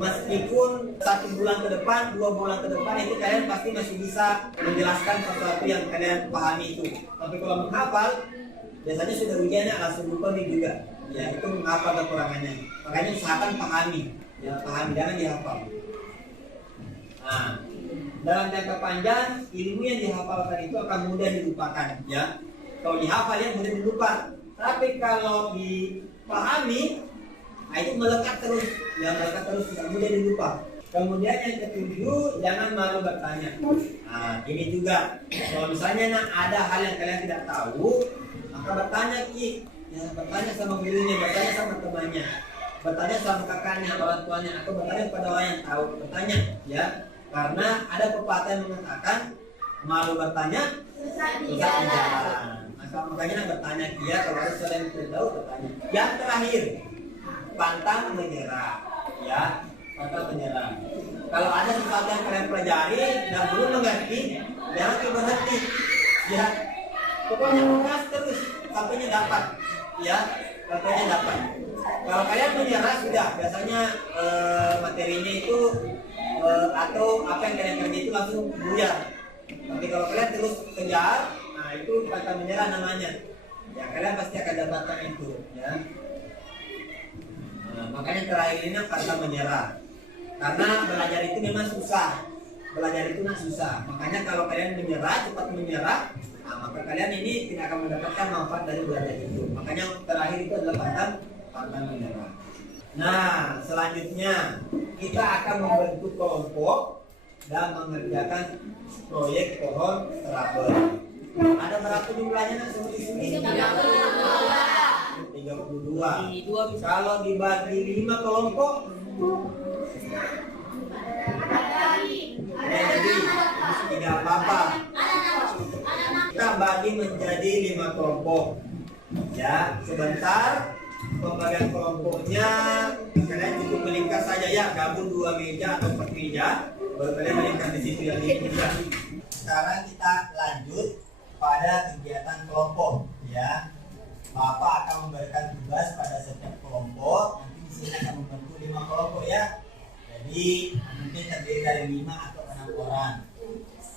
meskipun 1 bulan ke depan, 2 bulan ke depan itu kalian pasti masih bisa menjelaskan sesuatu yang kalian pahami itu. Tapi kalau menghafal, biasanya sudah ujiannya langsung lupa nih juga. Ya itu menghafal kekurangannya. Makanya usahakan pahami. Ya pahami, jangan dihafal. Nah, dalam jangka panjang ilmu yang dihafalkan itu akan mudah dilupakan. Ya, kalau dihafal ya mudah dilupa. Tapi kalau dipahami, nah itu melekat terus, ya melekat terus tidak mudah dilupa. Kemudian yang ketujuh, jangan malu bertanya. Nah ini juga, kalau misalnya ada hal yang kalian tidak tahu, maka bertanya Ki, ya bertanya sama gurunya, bertanya sama temannya, bertanya sama kakaknya, orang tuanya, atau bertanya kepada orang yang tahu. Bertanya, ya, karena ada pepatah yang mengatakan malu bertanya, susah dijalan. Makanya bertanya dia, kalau ada sesuatu yang tidak tahu bertanya. Yang terakhir, pantang menyerah, ya, pantang menyerah. Kalau ada sesuatu yang kalian pelajari dan belum mengerti, jangan berhenti, ya. Pokoknya keras terus sampainya dapat, ya, sampainya dapat. Kalau kalian menyerah sudah, biasanya materinya itu atau apa yang kalian kerja itu langsung buyar. Tapi kalau kalian terus kejar, nah itu pantang menyerah namanya. Ya kalian pasti akan dapatkan itu, ya. Makanya terakhir ini pantang menyerah. Karena belajar itu memang susah. Belajar itu susah. Makanya kalau kalian menyerah, cepat menyerah, nah, maka kalian ini tidak akan mendapatkan manfaat dari belajar itu. Makanya terakhir itu adalah pantang menyerah. Nah, selanjutnya kita akan membentuk kelompok dan mengerjakan proyek pohon serabut. Ada berapa jumlahnya nak semua di sini? 32. Kalau dibagi 5 kelompok, jadi tidak apa-apa. Kita bagi menjadi 5 kelompok. Ya, sebentar pembagian kelompoknya kalian cukup melingkar saja ya, gabung 2 meja atau 4 meja, baru kalian melingkar di situ yang ini. Sekarang kita lanjut pada kegiatan kelompok, ya. Bapak akan memberikan tugas pada setiap kelompok. Nanti di sini akan membentuk 5 kelompok ya. Jadi mungkin terdiri dari 5 atau 6 orang.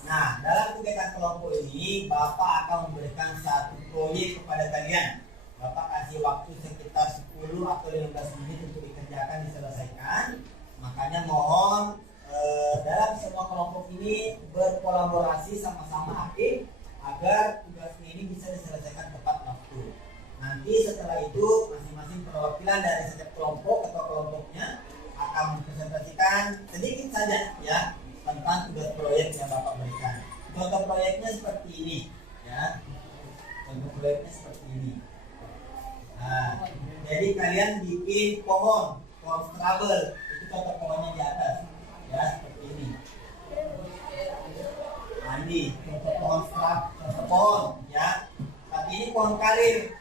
Nah, dalam kegiatan kelompok ini Bapak akan memberikan satu proyek kepada kalian. Bapak kasih waktu sekitar 10 atau 15 menit untuk dikerjakan, diselesaikan. Makanya mohon dalam semua kelompok ini berkolaborasi sama-sama aktif agar tugasnya ini bisa diselesaikan tepat waktu. Nanti setelah itu masing-masing perwakilan dari setiap kelompok atau kelompoknya akan mempresentasikan sedikit saja ya tentang tugas proyek yang Bapak berikan. Contoh proyeknya seperti ini, ya. Contoh proyeknya seperti ini. Nah, jadi kalian bikin pohon strabel, itu contoh pohonnya di atas, ya seperti ini. Nah, ini contoh pohon contoh pohon, ya. Tapi ini pohon karir.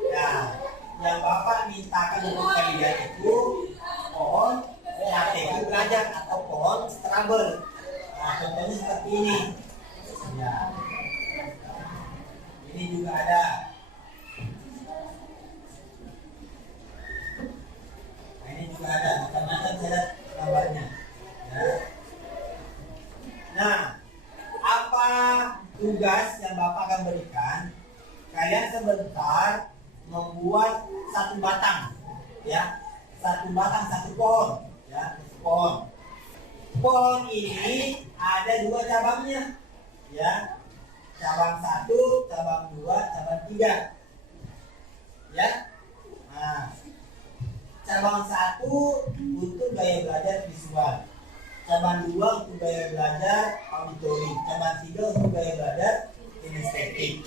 Ya, yang Bapak mintakan untuk kalian itu pohon strategi belajar atau pohon strabel. Nah, contohnya seperti ini. Ya. Ini juga ada. Nah, ini juga ada. Macam-macam saya gambarnya. Ya. Nah, apa tugas yang Bapak akan berikan? Kalian sebentar membuat satu batang, ya, satu batang, satu pohon, ya, pohon. Pohon ini ada 2 cabangnya, ya, cabang 1, cabang 2, cabang 3, ya. Nah, cabang 1 untuk gaya belajar visual, cabang 2 untuk gaya belajar auditori, cabang 3 untuk gaya belajar kinestetik.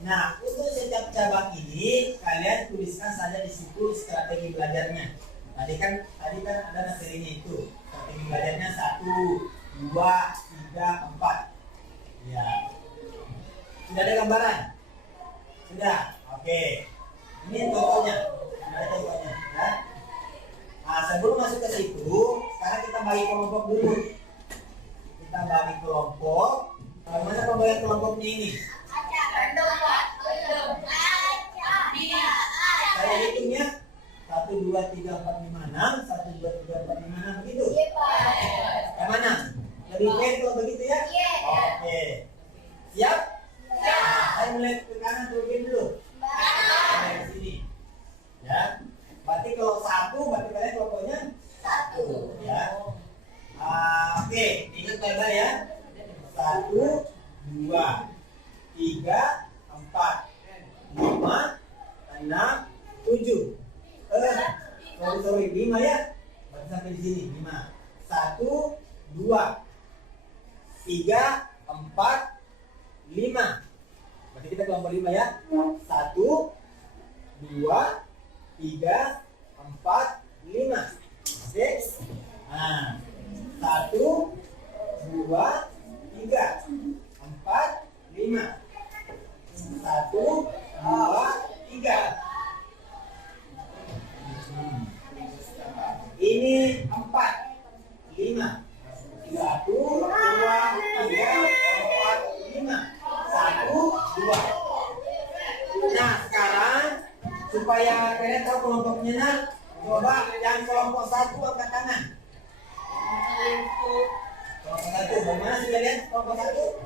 Nah, untuk setiap cabang ini kalian tuliskan saja di situ strategi belajarnya. Tadi kan ada materinya itu. Strategi belajarnya 1, 2, 3, 4. Ya. Sudah ada gambaran? Sudah. Oke. Ini contohnya. Ada contohnya, ya. Nah, sebelum masuk ke situ, sekarang kita bagi kelompok dulu. Kita bagi kelompok. Bagaimana pembagian kelompoknya ini? Saya hitung ya. 1, 2, 3, 4, 5, 6. 1, 2, 3, 4, 5, 6. Begitu? Yang mana? Lebih baik kalau begitu ya? Oke. Siap? Nah, saya mulai ke kanan turunin dulu. Mulai ke sini. Ya. Berarti kalau 1, berarti kalian kelompoknya 1. Ya. Oke, ingat baik-baik ya. 1, 2, 3, 4, 5, 6, 7. Sorry, 5 ya. Berarti sampai di sini 5. 1, 2, 3, 4, 5. Berarti kita kelompok 5 ya. 1, 2, 3, 4, 5. Oke. Nah, 1, 2, 3, 4, 5. 1, 2, 3. Ini 4, 5. 1, 2, 3, 4, 5. 1, 2. Nah, sekarang supaya kalian tahu kelompoknya, nah, coba yang kelompok 1 angkat tangan. Kelompok 1, bagaimana sudah lihat kelompok 1?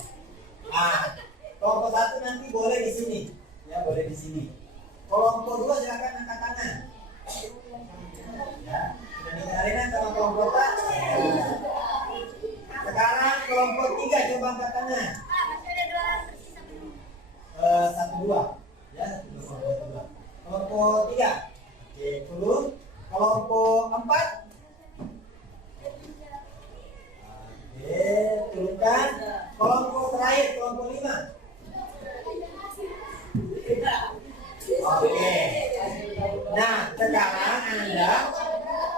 Nah, kelompok 1 nanti boleh di sini. Ya, boleh di sini. Kelompok 2 silakan angkat tangan. Ya, sudah dikenalin sama kelompok 1. Sekarang kelompok 3 coba angkat tangan. 1, 2. Ya, 1, 2. Kelompok 3. Oke, turun. Kelompok 4. Oke, turunkan. Kelompok terakhir, kelompok 5. Oke. Nah, sekarang Anda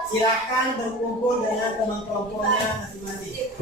silakan berkumpul dengan teman kelompoknya masing-masing.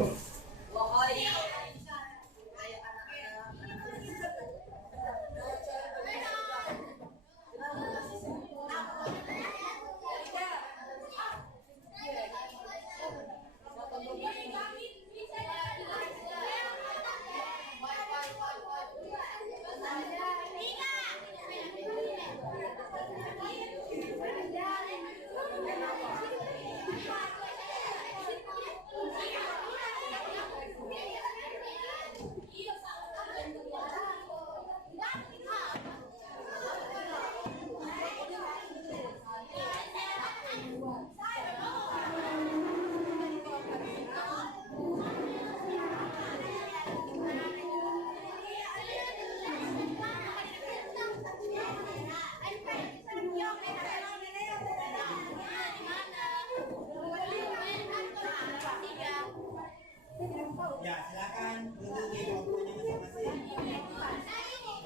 Ya, silakan duduk di kelompoknya masing-masing.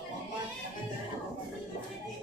Kelompok, silakan cari kelompok sedikit.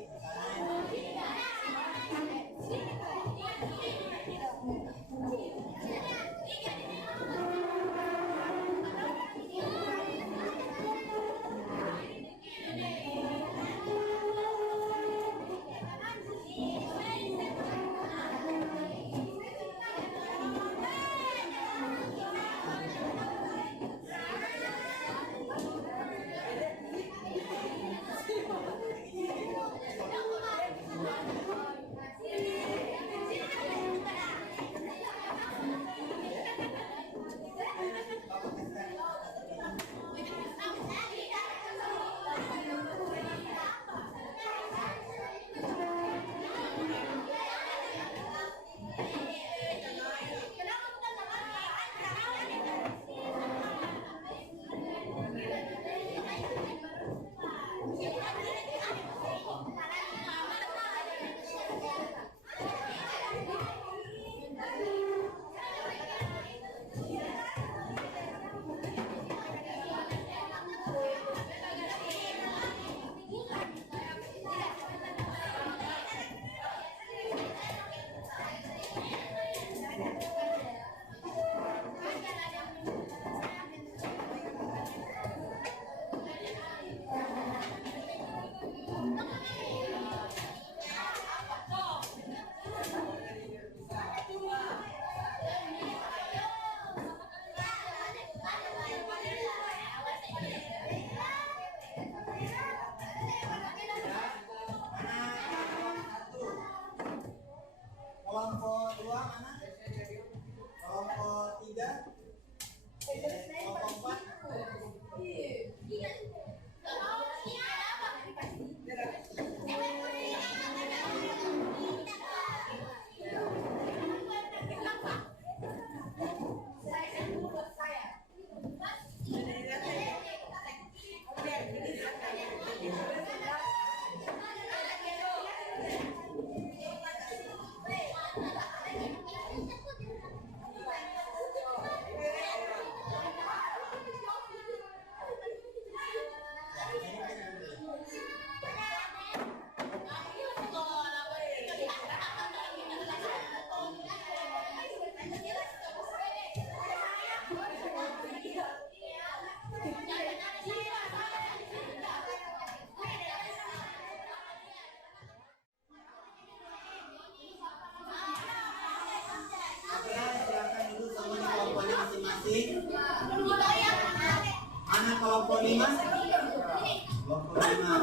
5,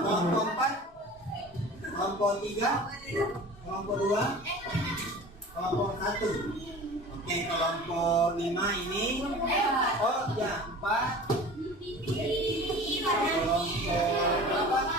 kelompok 4, kelompok 3, kelompok 2, kelompok 1. Oke, kelompok 5 ini. Oh ya, 4. Kelompok 4.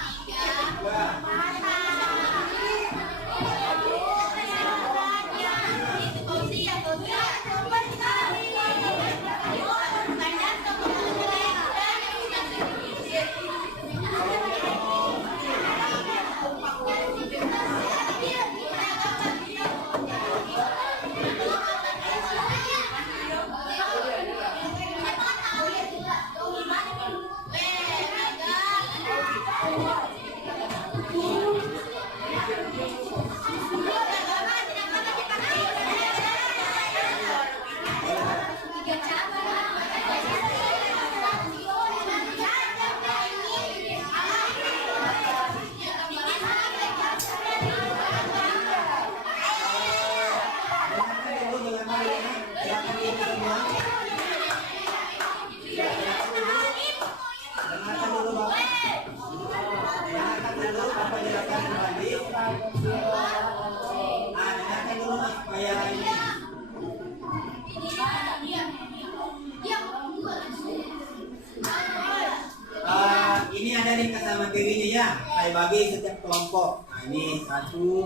Ini ada ringkasan materinya ya. Saya bagi setiap kelompok. Nah, ini 1,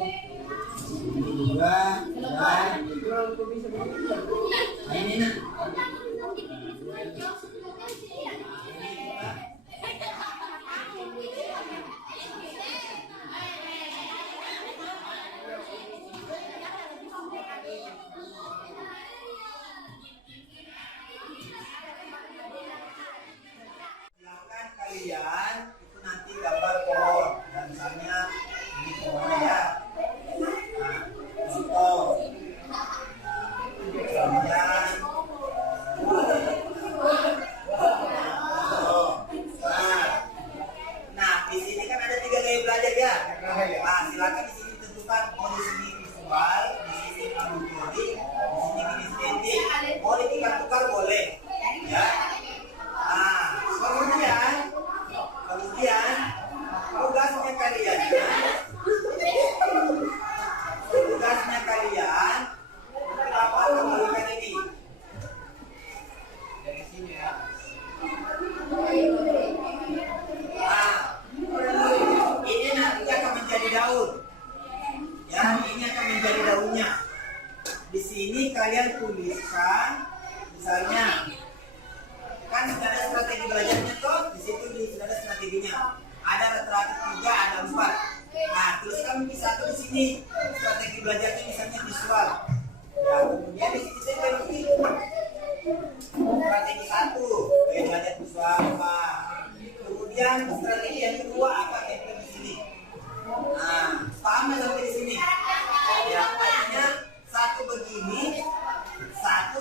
ini 2, dan ini nak. Silakan kalian itu nanti gambar pohon dan misalnya ini pohonnya ya. Nah, contoh. Nah, di sini kan ada 3 gaya belajar ya. Nah, silakan di sini tentukan mau di sini visual, di sini auditory, di sini kinestetik. Mau ditukar-tukar boleh, ya. Nah, kemudian tugasnya kalian dapat menggunakan ini. Dari sini ya. Nah, ini nanti akan menjadi daun. Ya, ini akan menjadi daunnya. Di sini kalian tuliskan, misalnya, kan sudah ada strategi belajarnya tuh, di situ sudah ada strateginya. Ada rata-rata 3, ada 4. Nah, tuliskan mungkin 1 di sini. Strategi belajarnya misalnya visual. Ya, kemudian di sini saya bagi strategi 1, gaya belajar visual apa. Kemudian strategi yang kedua apa tempel di sini. Nah, paham nggak sampai di sini? Ya, artinya 1 begini, 1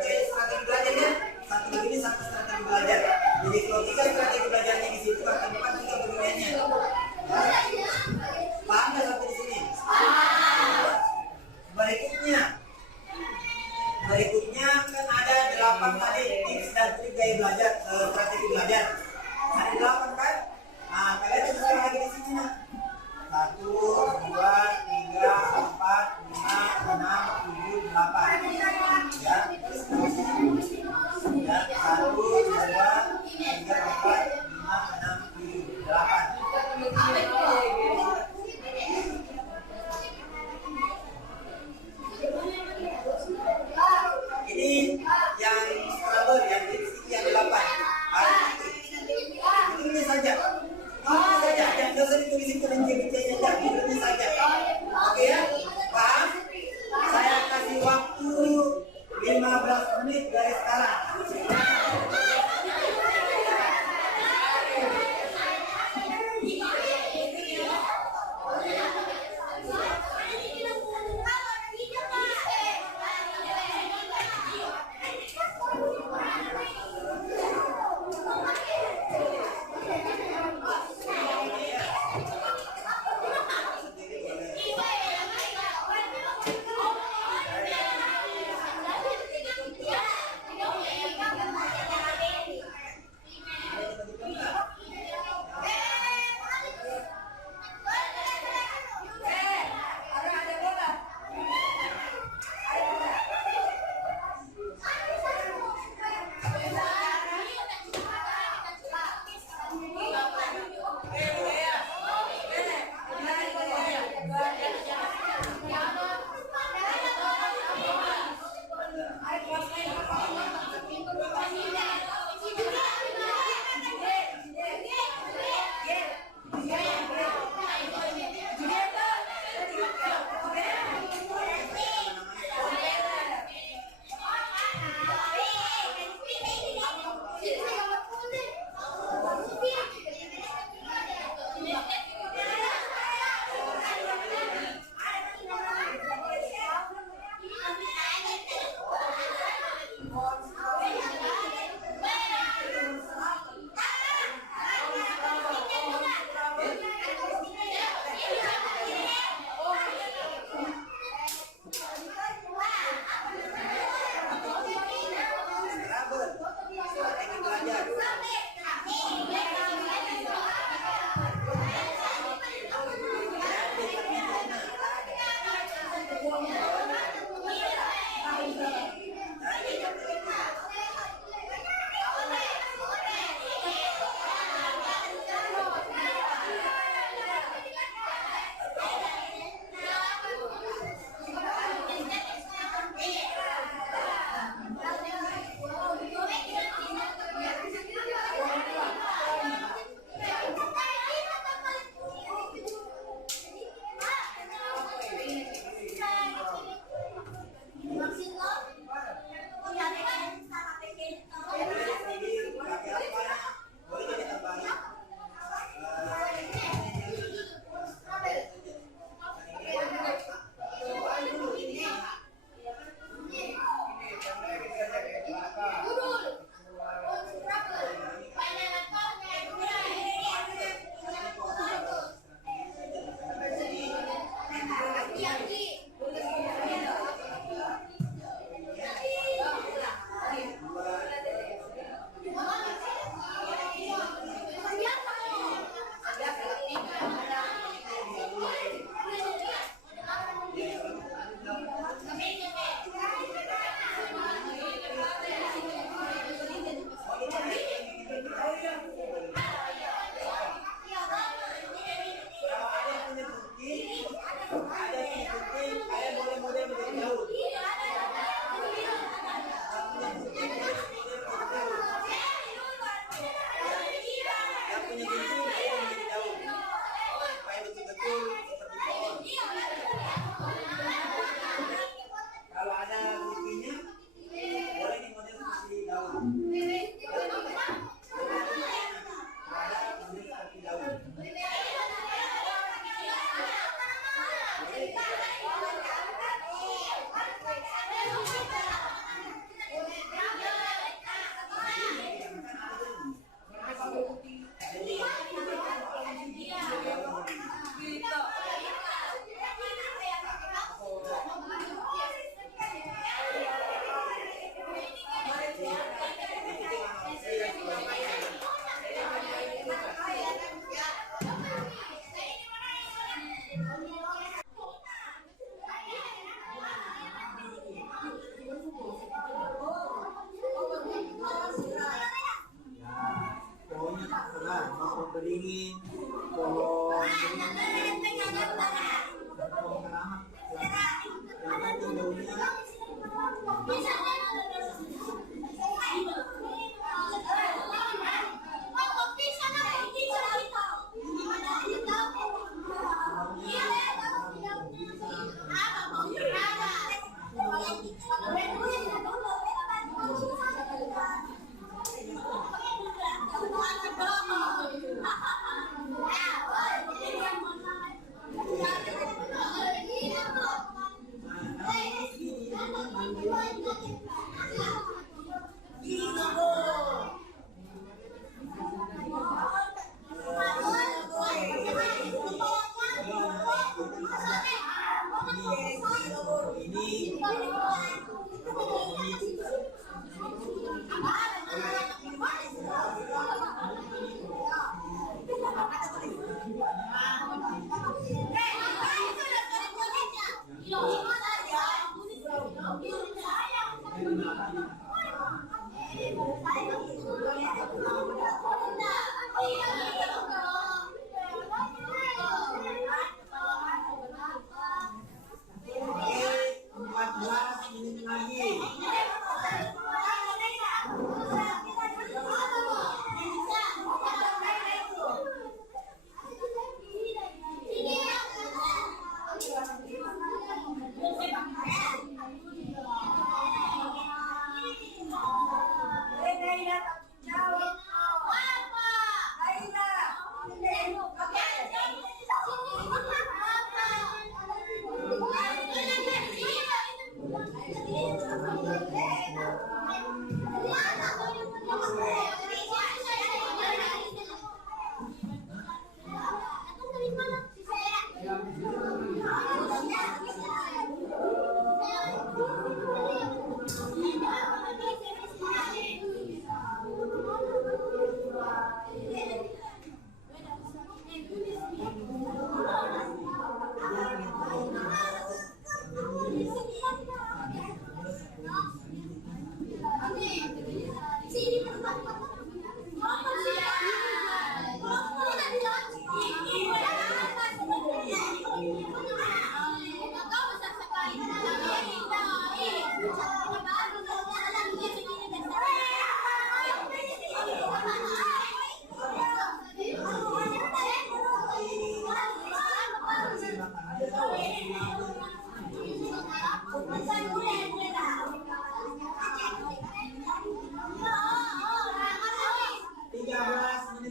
gaya strategi belajarnya, 1 begini, 1 strategi belajar. Jadi kalau 3 strategi belajarnya di situ, artinya 3 beginiannya. Paham nggak sampai di sini? Berikutnya kan ada 8 tadi tips dan trik gaya belajar, strategi belajar. Ada 8 kan? Nah, kalian tuliskan lagi di sini. 1, 2, 3, 4, 5, 6, 7, 8. Ya, terus ya, 1, 2, 3, 4, 5, 6, 7, 8. Ini yang scrabble, yang tips yang 8. beringin, pohon keramat, yang penting daunnya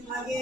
lagi.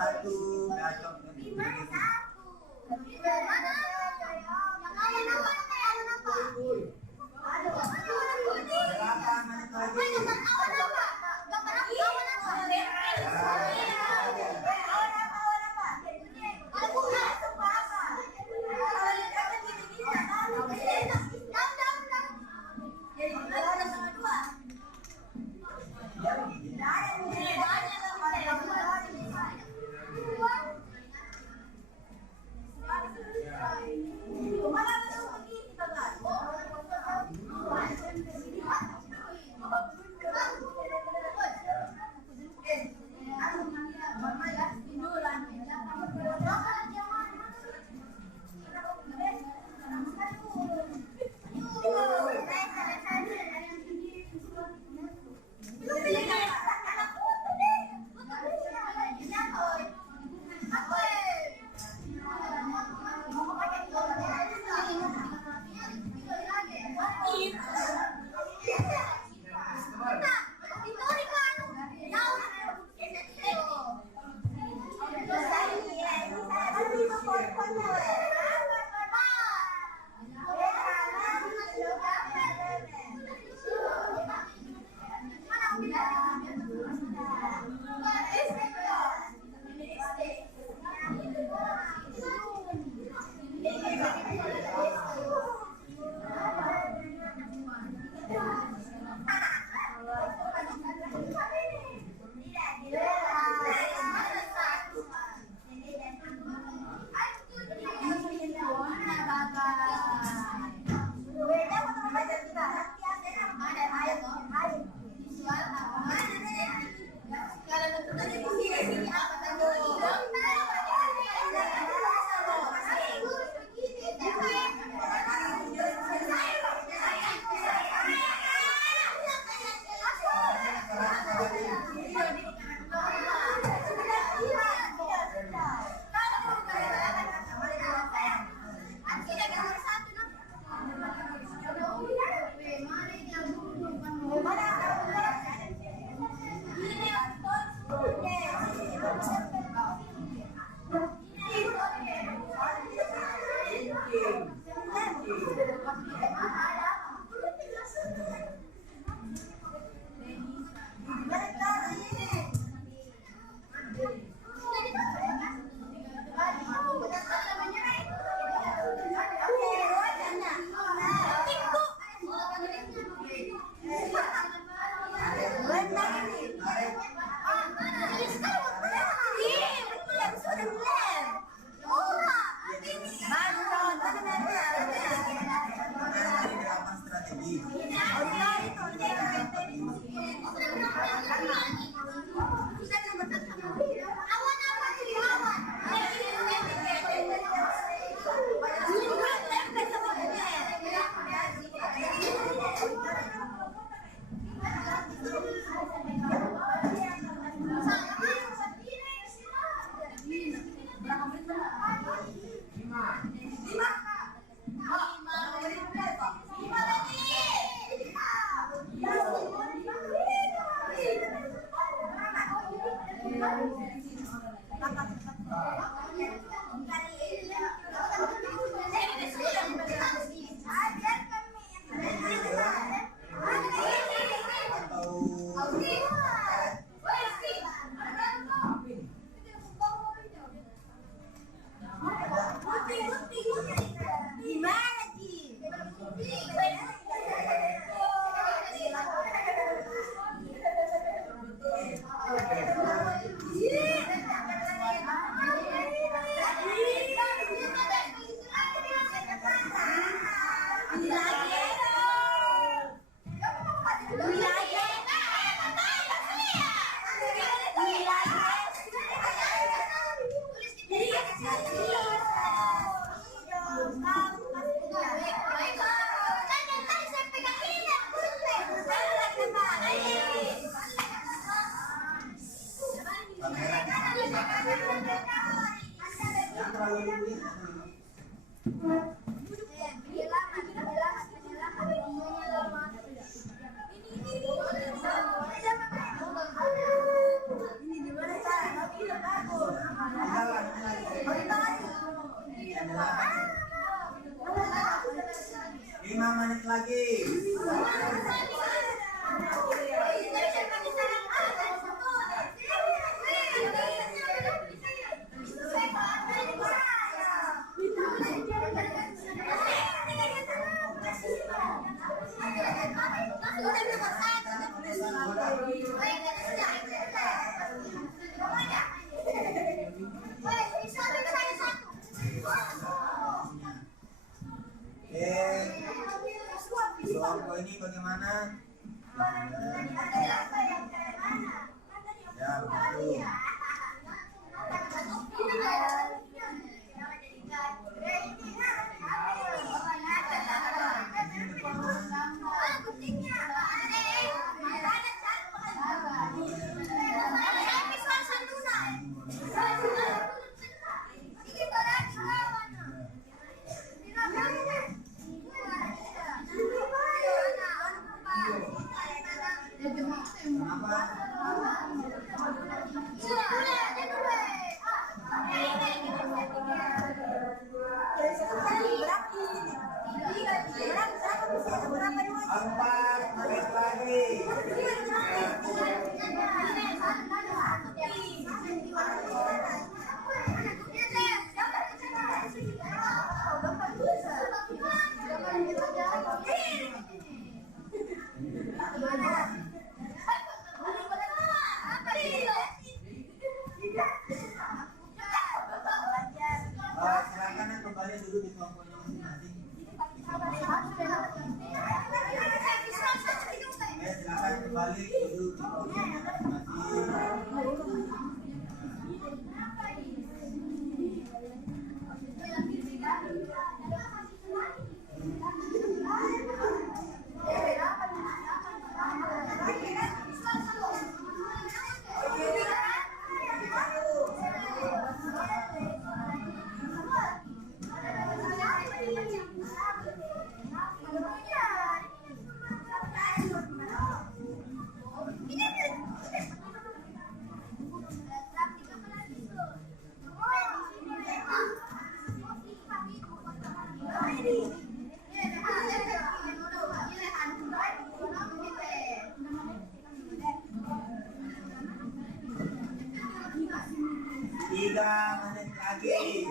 Satu gacok. Lima menit lagi. Kelompok ini bagaimana? Ya, betul. Empat menit lagi. Silakan kembali dulu di kelompoknya masing-masing. Silakan kembali dulu di kelompoknya masing-masing. Tiga menit lagi.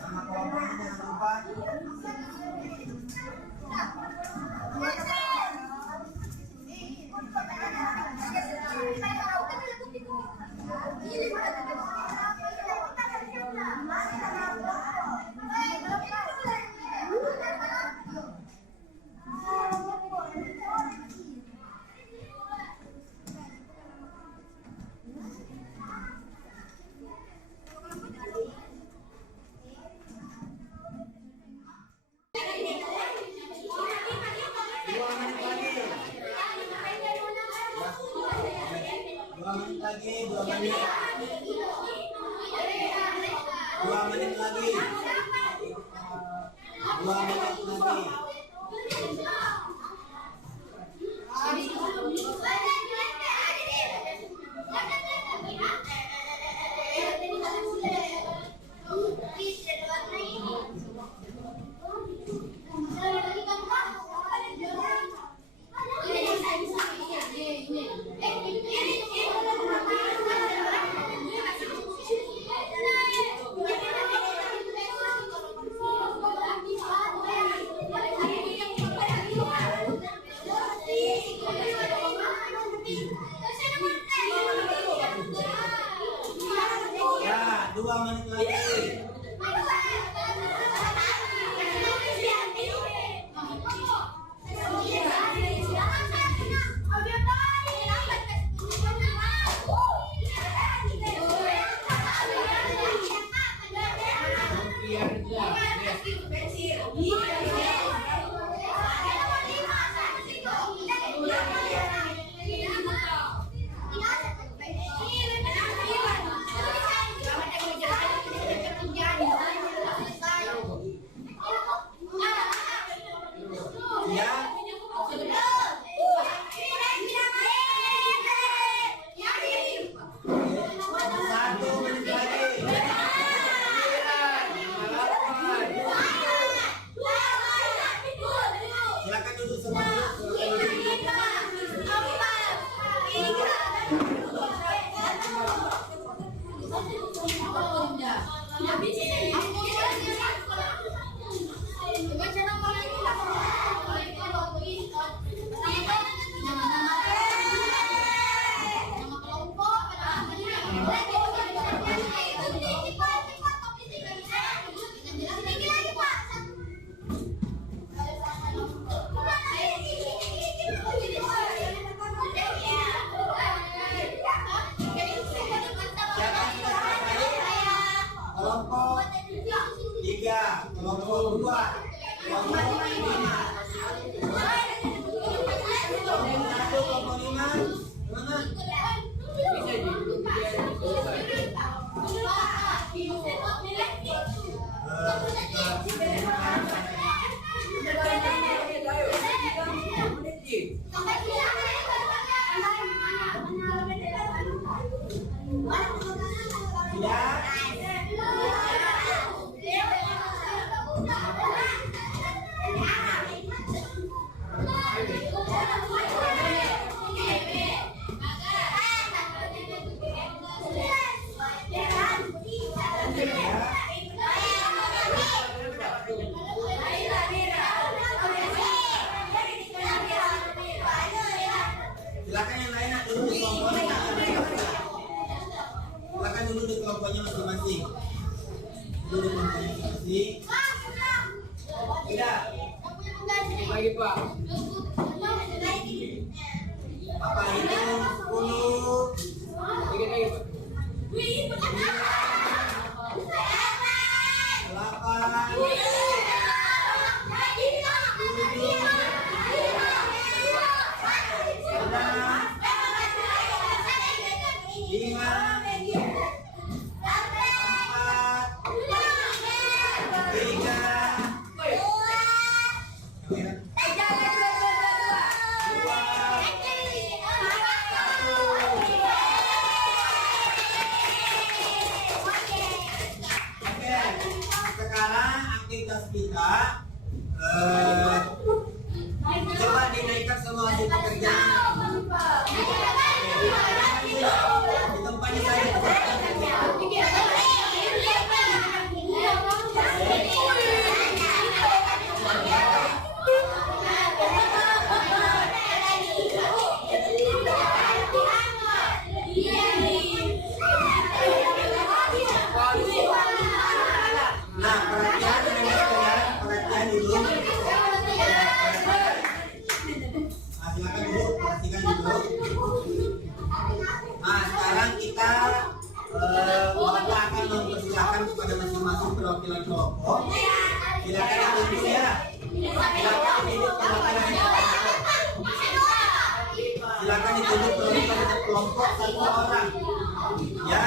Sama kelompok ini jangan lupa. Dua menit lagi. 2 menit lagi. 2 menit lagi. 2, kelompok 5. Kelompok 5, mana? Silakan yang lain duduk di kelompoknya. Silakan duduk di kelompoknya masing-masing. Duduk di kelompoknya masing-masing. Tidak. Lagi Pak. Apa itu 10? Dikit lagi Pak. 8. Sekarang aktivitas kita coba dinaikkan semua hasil pekerjaan di tempatnya saya. Nah, perhatian dulu. Nah, silakan dulu, perhatikan dulu. Nah, sekarang kita Bapak akan mempersilahkan kepada masing-masing perwakilan kelompok. Silakan yang duduk ya. Silakan duduk perwakilan kelompok. Silakan ditunjuk perwakilan kelompok satu orang. Ya,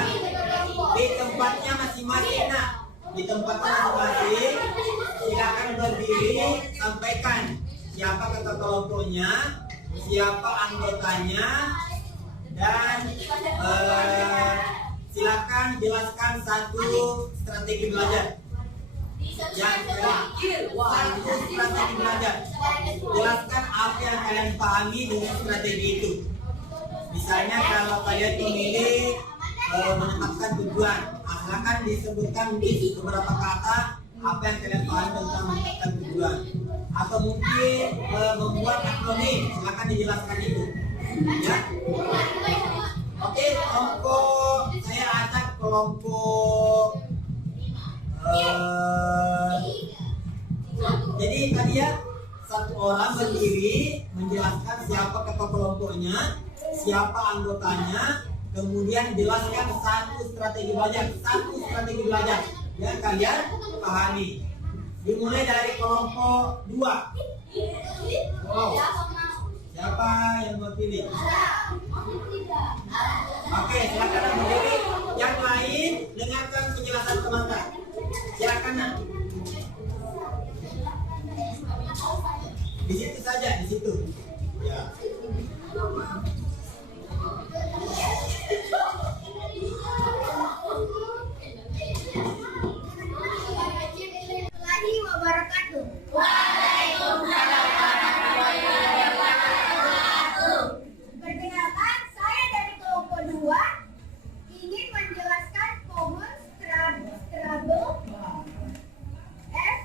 di tempatnya masing-masing. Nah, di tempatnya masing-masing, silakan berdiri, sampaikan siapa ketua kelompoknya, siapa anggotanya, dan silakan jelaskan satu strategi belajar. Yang satu strategi belajar. Jelaskan apa yang kalian pahami dengan strategi itu. Misalnya kalau kalian memilih menetapkan tujuan, silakan disebutkan di beberapa kata apa yang kalian paham tentang menetapkan tujuan. Atau mungkin membuat akronim, silakan dijelaskan itu. Ya. Oke, kelompok saya ajak kelompok. Jadi tadi ya satu orang berdiri menjelaskan siapa ketua kelompoknya, siapa anggotanya, kemudian jelaskan satu strategi belajar yang kalian pahami. Dimulai dari kelompok 2. Wow. Siapa yang mau pilih? Oke, silakan berdiri. Yang lain dengarkan penjelasan teman-teman. Silakan nak. Di situ saja, di situ. Ya. Waalaikumsalam warahmatullahi wabarakatuh. Perkenalkan, saya dari kelompok 2 ingin menjelaskan common struggle F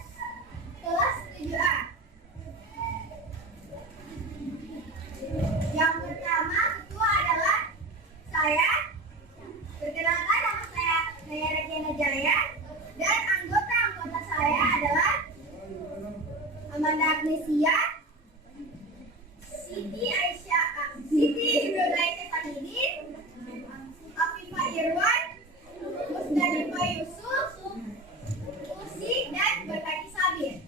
kelas 7A. Yang pertama, ketua adalah saya. Perkenalkan, nama saya Rekiana Jaya, dan anggota saya adalah Amanda Agnesia, Siti Hidayah Stefanidin, Afifah Irwan, Musdanifah Yusuf, Usi, dan Berkati Sabir.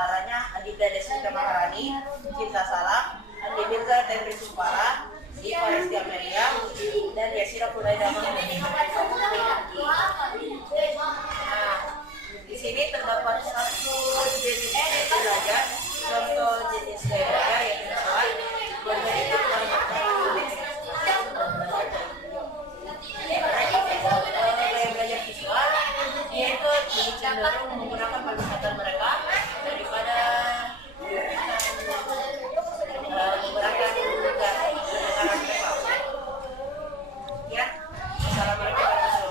diantaranya Aditya Deswita Maharani, Cinta Salam, Andi Mirza Tendri Sumpara, Diva Resti Amelia, dan Yasira Fudaida Mahmudi. Nah, di sini terdapat satu jenis belajar, contoh jenis gaya belajar yang sesuai memberikan gaya belajar visual, yaitu lebih cenderung menggunakan penglihatan mereka daripada menggunakan pendekatan verbal. Ya, assalamualaikum warahmatullahi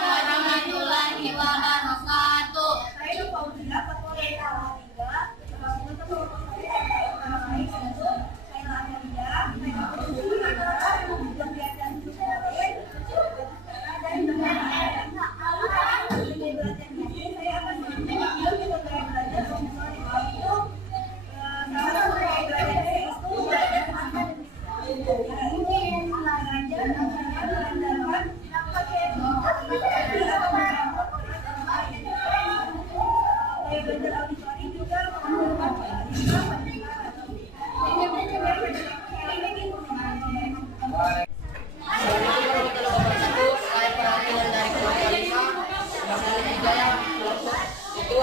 warahmatullahi wabarakatuh.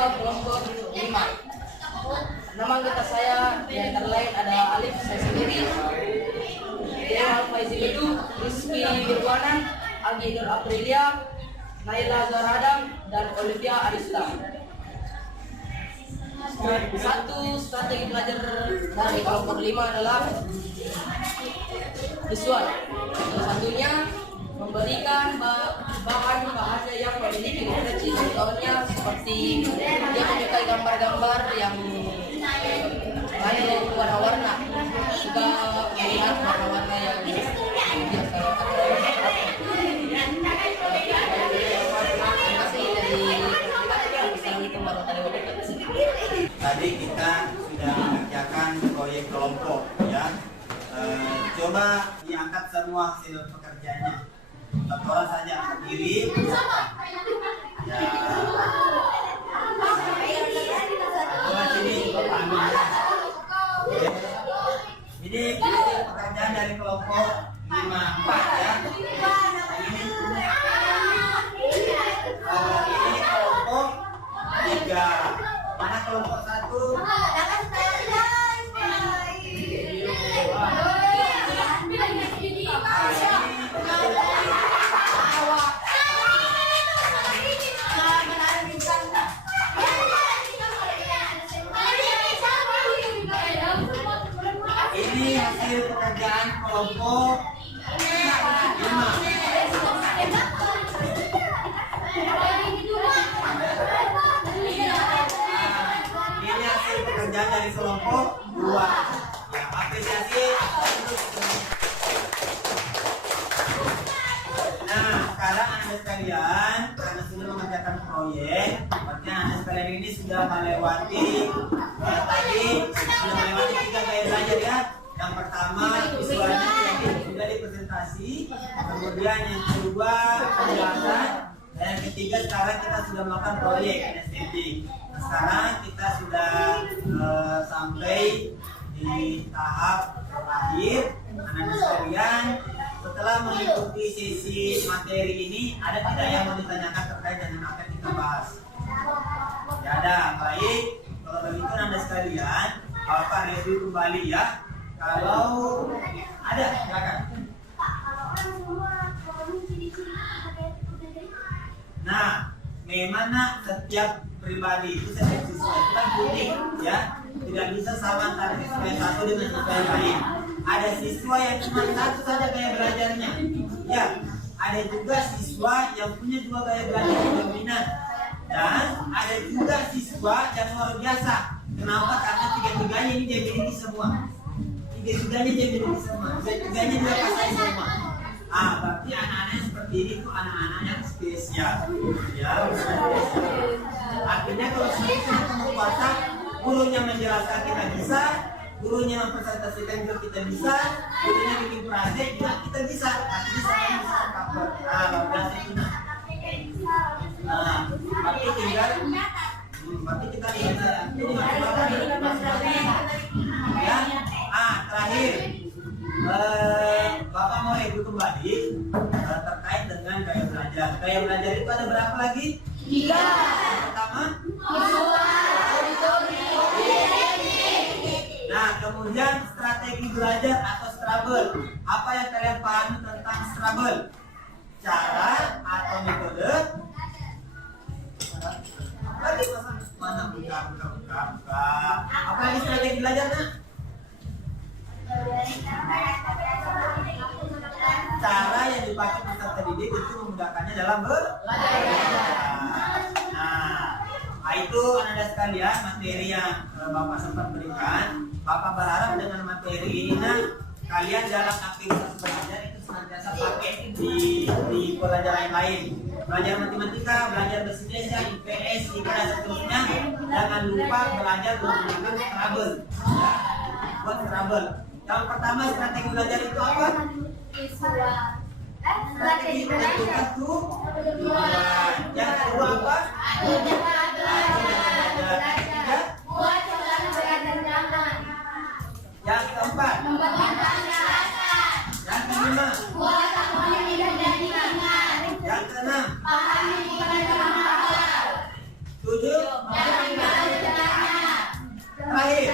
Kelompok 5. Nama anggota saya di antara lain adalah Alif, saya sendiri, Dewa Faizil itu, Rizky Wirwanan, Agi Nur Aprilia, Naila Zaradam, dan Olivia Arista. Satu strategi belajar dari kelompok 5 adalah visual. Salah satunya memberikan bahan-bahannya yang memiliki potensi, contohnya seperti dia menyukai gambar-gambar yang lain warna-warna, juga melihat warna-warna yang biasa. Tadi kita sudah mengerjakan proyek kelompok ya. Coba diangkat semua hasil pekerjaannya. Satu orang saja berdiri. Ya. Coba sini Bapak ambil. Ini pekerjaan dari kelompok 54 ya. Ini kelompok 3. Mana kelompok 1? Ini hasil pekerjaan kelompok 5. Ini hasil pekerjaan dari kelompok 2. Ya, apresiasi. Nah, sekarang Anda sekalian, karena sudah mengerjakan proyek, artinya Anda sekalian ini sudah melewati tadi sudah melewati 3 gaya belajar ya. Yang pertama visualnya sudah dipresentasi, kemudian yang kedua penjelasan, dan yang ketiga sekarang kita sudah melakukan proyek estetik. Nah, sekarang kita sudah sampai di tahap terakhir. Anak-anak sekalian, setelah mengikuti sesi materi ini, ada tidak yang mau ditanyakan terkait dengan apa yang kita bahas? Ya ada, baik. Kalau begitu Anda sekalian, Bapak review kembali ya. Kalau ada, silakan. Nah, memang setiap pribadi itu setiap siswa itu kan unik ya, tidak bisa sama antara siswa yang satu dengan siswa yang lain. Ada siswa yang cuma satu saja gaya belajarnya, ya. Ada juga siswa yang punya dua gaya belajar yang dominan, dan ada juga siswa yang luar biasa. Kenapa? Karena tiga-tiganya ini dia miliki semua. Tiga-tiganya dia miliki semua. Tiga-tiganya dia kuasai semua. Berarti anak-anak seperti ini itu anak-anak yang spesial, ya. Artinya kalau kita menguasai, gurunya menjelaskan kita bisa, gurunya mempresentasikan juga kita bisa, gurunya bikin project juga kita bisa. Artinya saya bisa cover. Luar biasa itu. Berarti tinggal, berarti kita bisa. Ya. Terakhir. Bapak mau review kembali terkait dengan gaya belajar. Gaya belajar itu ada berapa lagi? 3. Yang pertama, nah, kemudian strategi belajar atau Scrabble. Apa yang kalian pahami tentang Scrabble? Cara atau metode? Lagi mana buka. Apa lagi strategi belajar, Nak? Cara yang dipakai peserta didik itu memudahkannya dalam belajar. Nah, itu Anda sekalian materi yang Bapak sempat berikan. Bapak berharap dengan materi ini kalian dalam aktivitas belajar itu senantiasa pakai di pelajaran yang lain. Belajar matematika, belajar bahasa Indonesia, IPS, IPA dan seterusnya. Jangan lupa belajar menggunakan Scrabble. Ya, buat Scrabble. Yang pertama strategi belajar itu apa? Strategi belajar itu yang kedua apa? Yang keempat, yang kelima, yang keenam, 7, terakhir.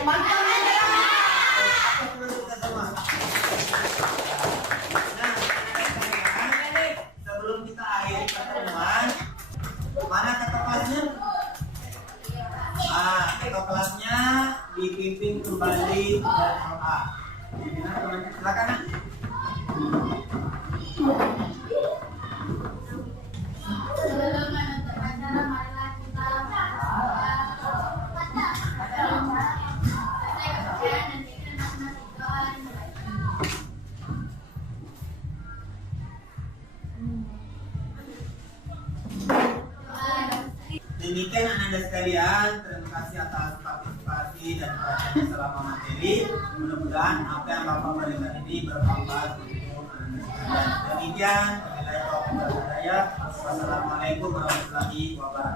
Sebelum kita akhiri pertemuan, mana kata kelasnya? Kata kelasnya dipimpin kembali dan doa. Silakan. Sebelum menutup acara, marilah kita demikian anak-anak sekalian, terima kasih atas partisipasi dan perhatiannya selama materi. Mudah-mudahan apa yang Bapak berikan ini bermanfaat untuk anak-anak sekalian. Demikian, wassalamualaikum warahmatullahi wabarakatuh.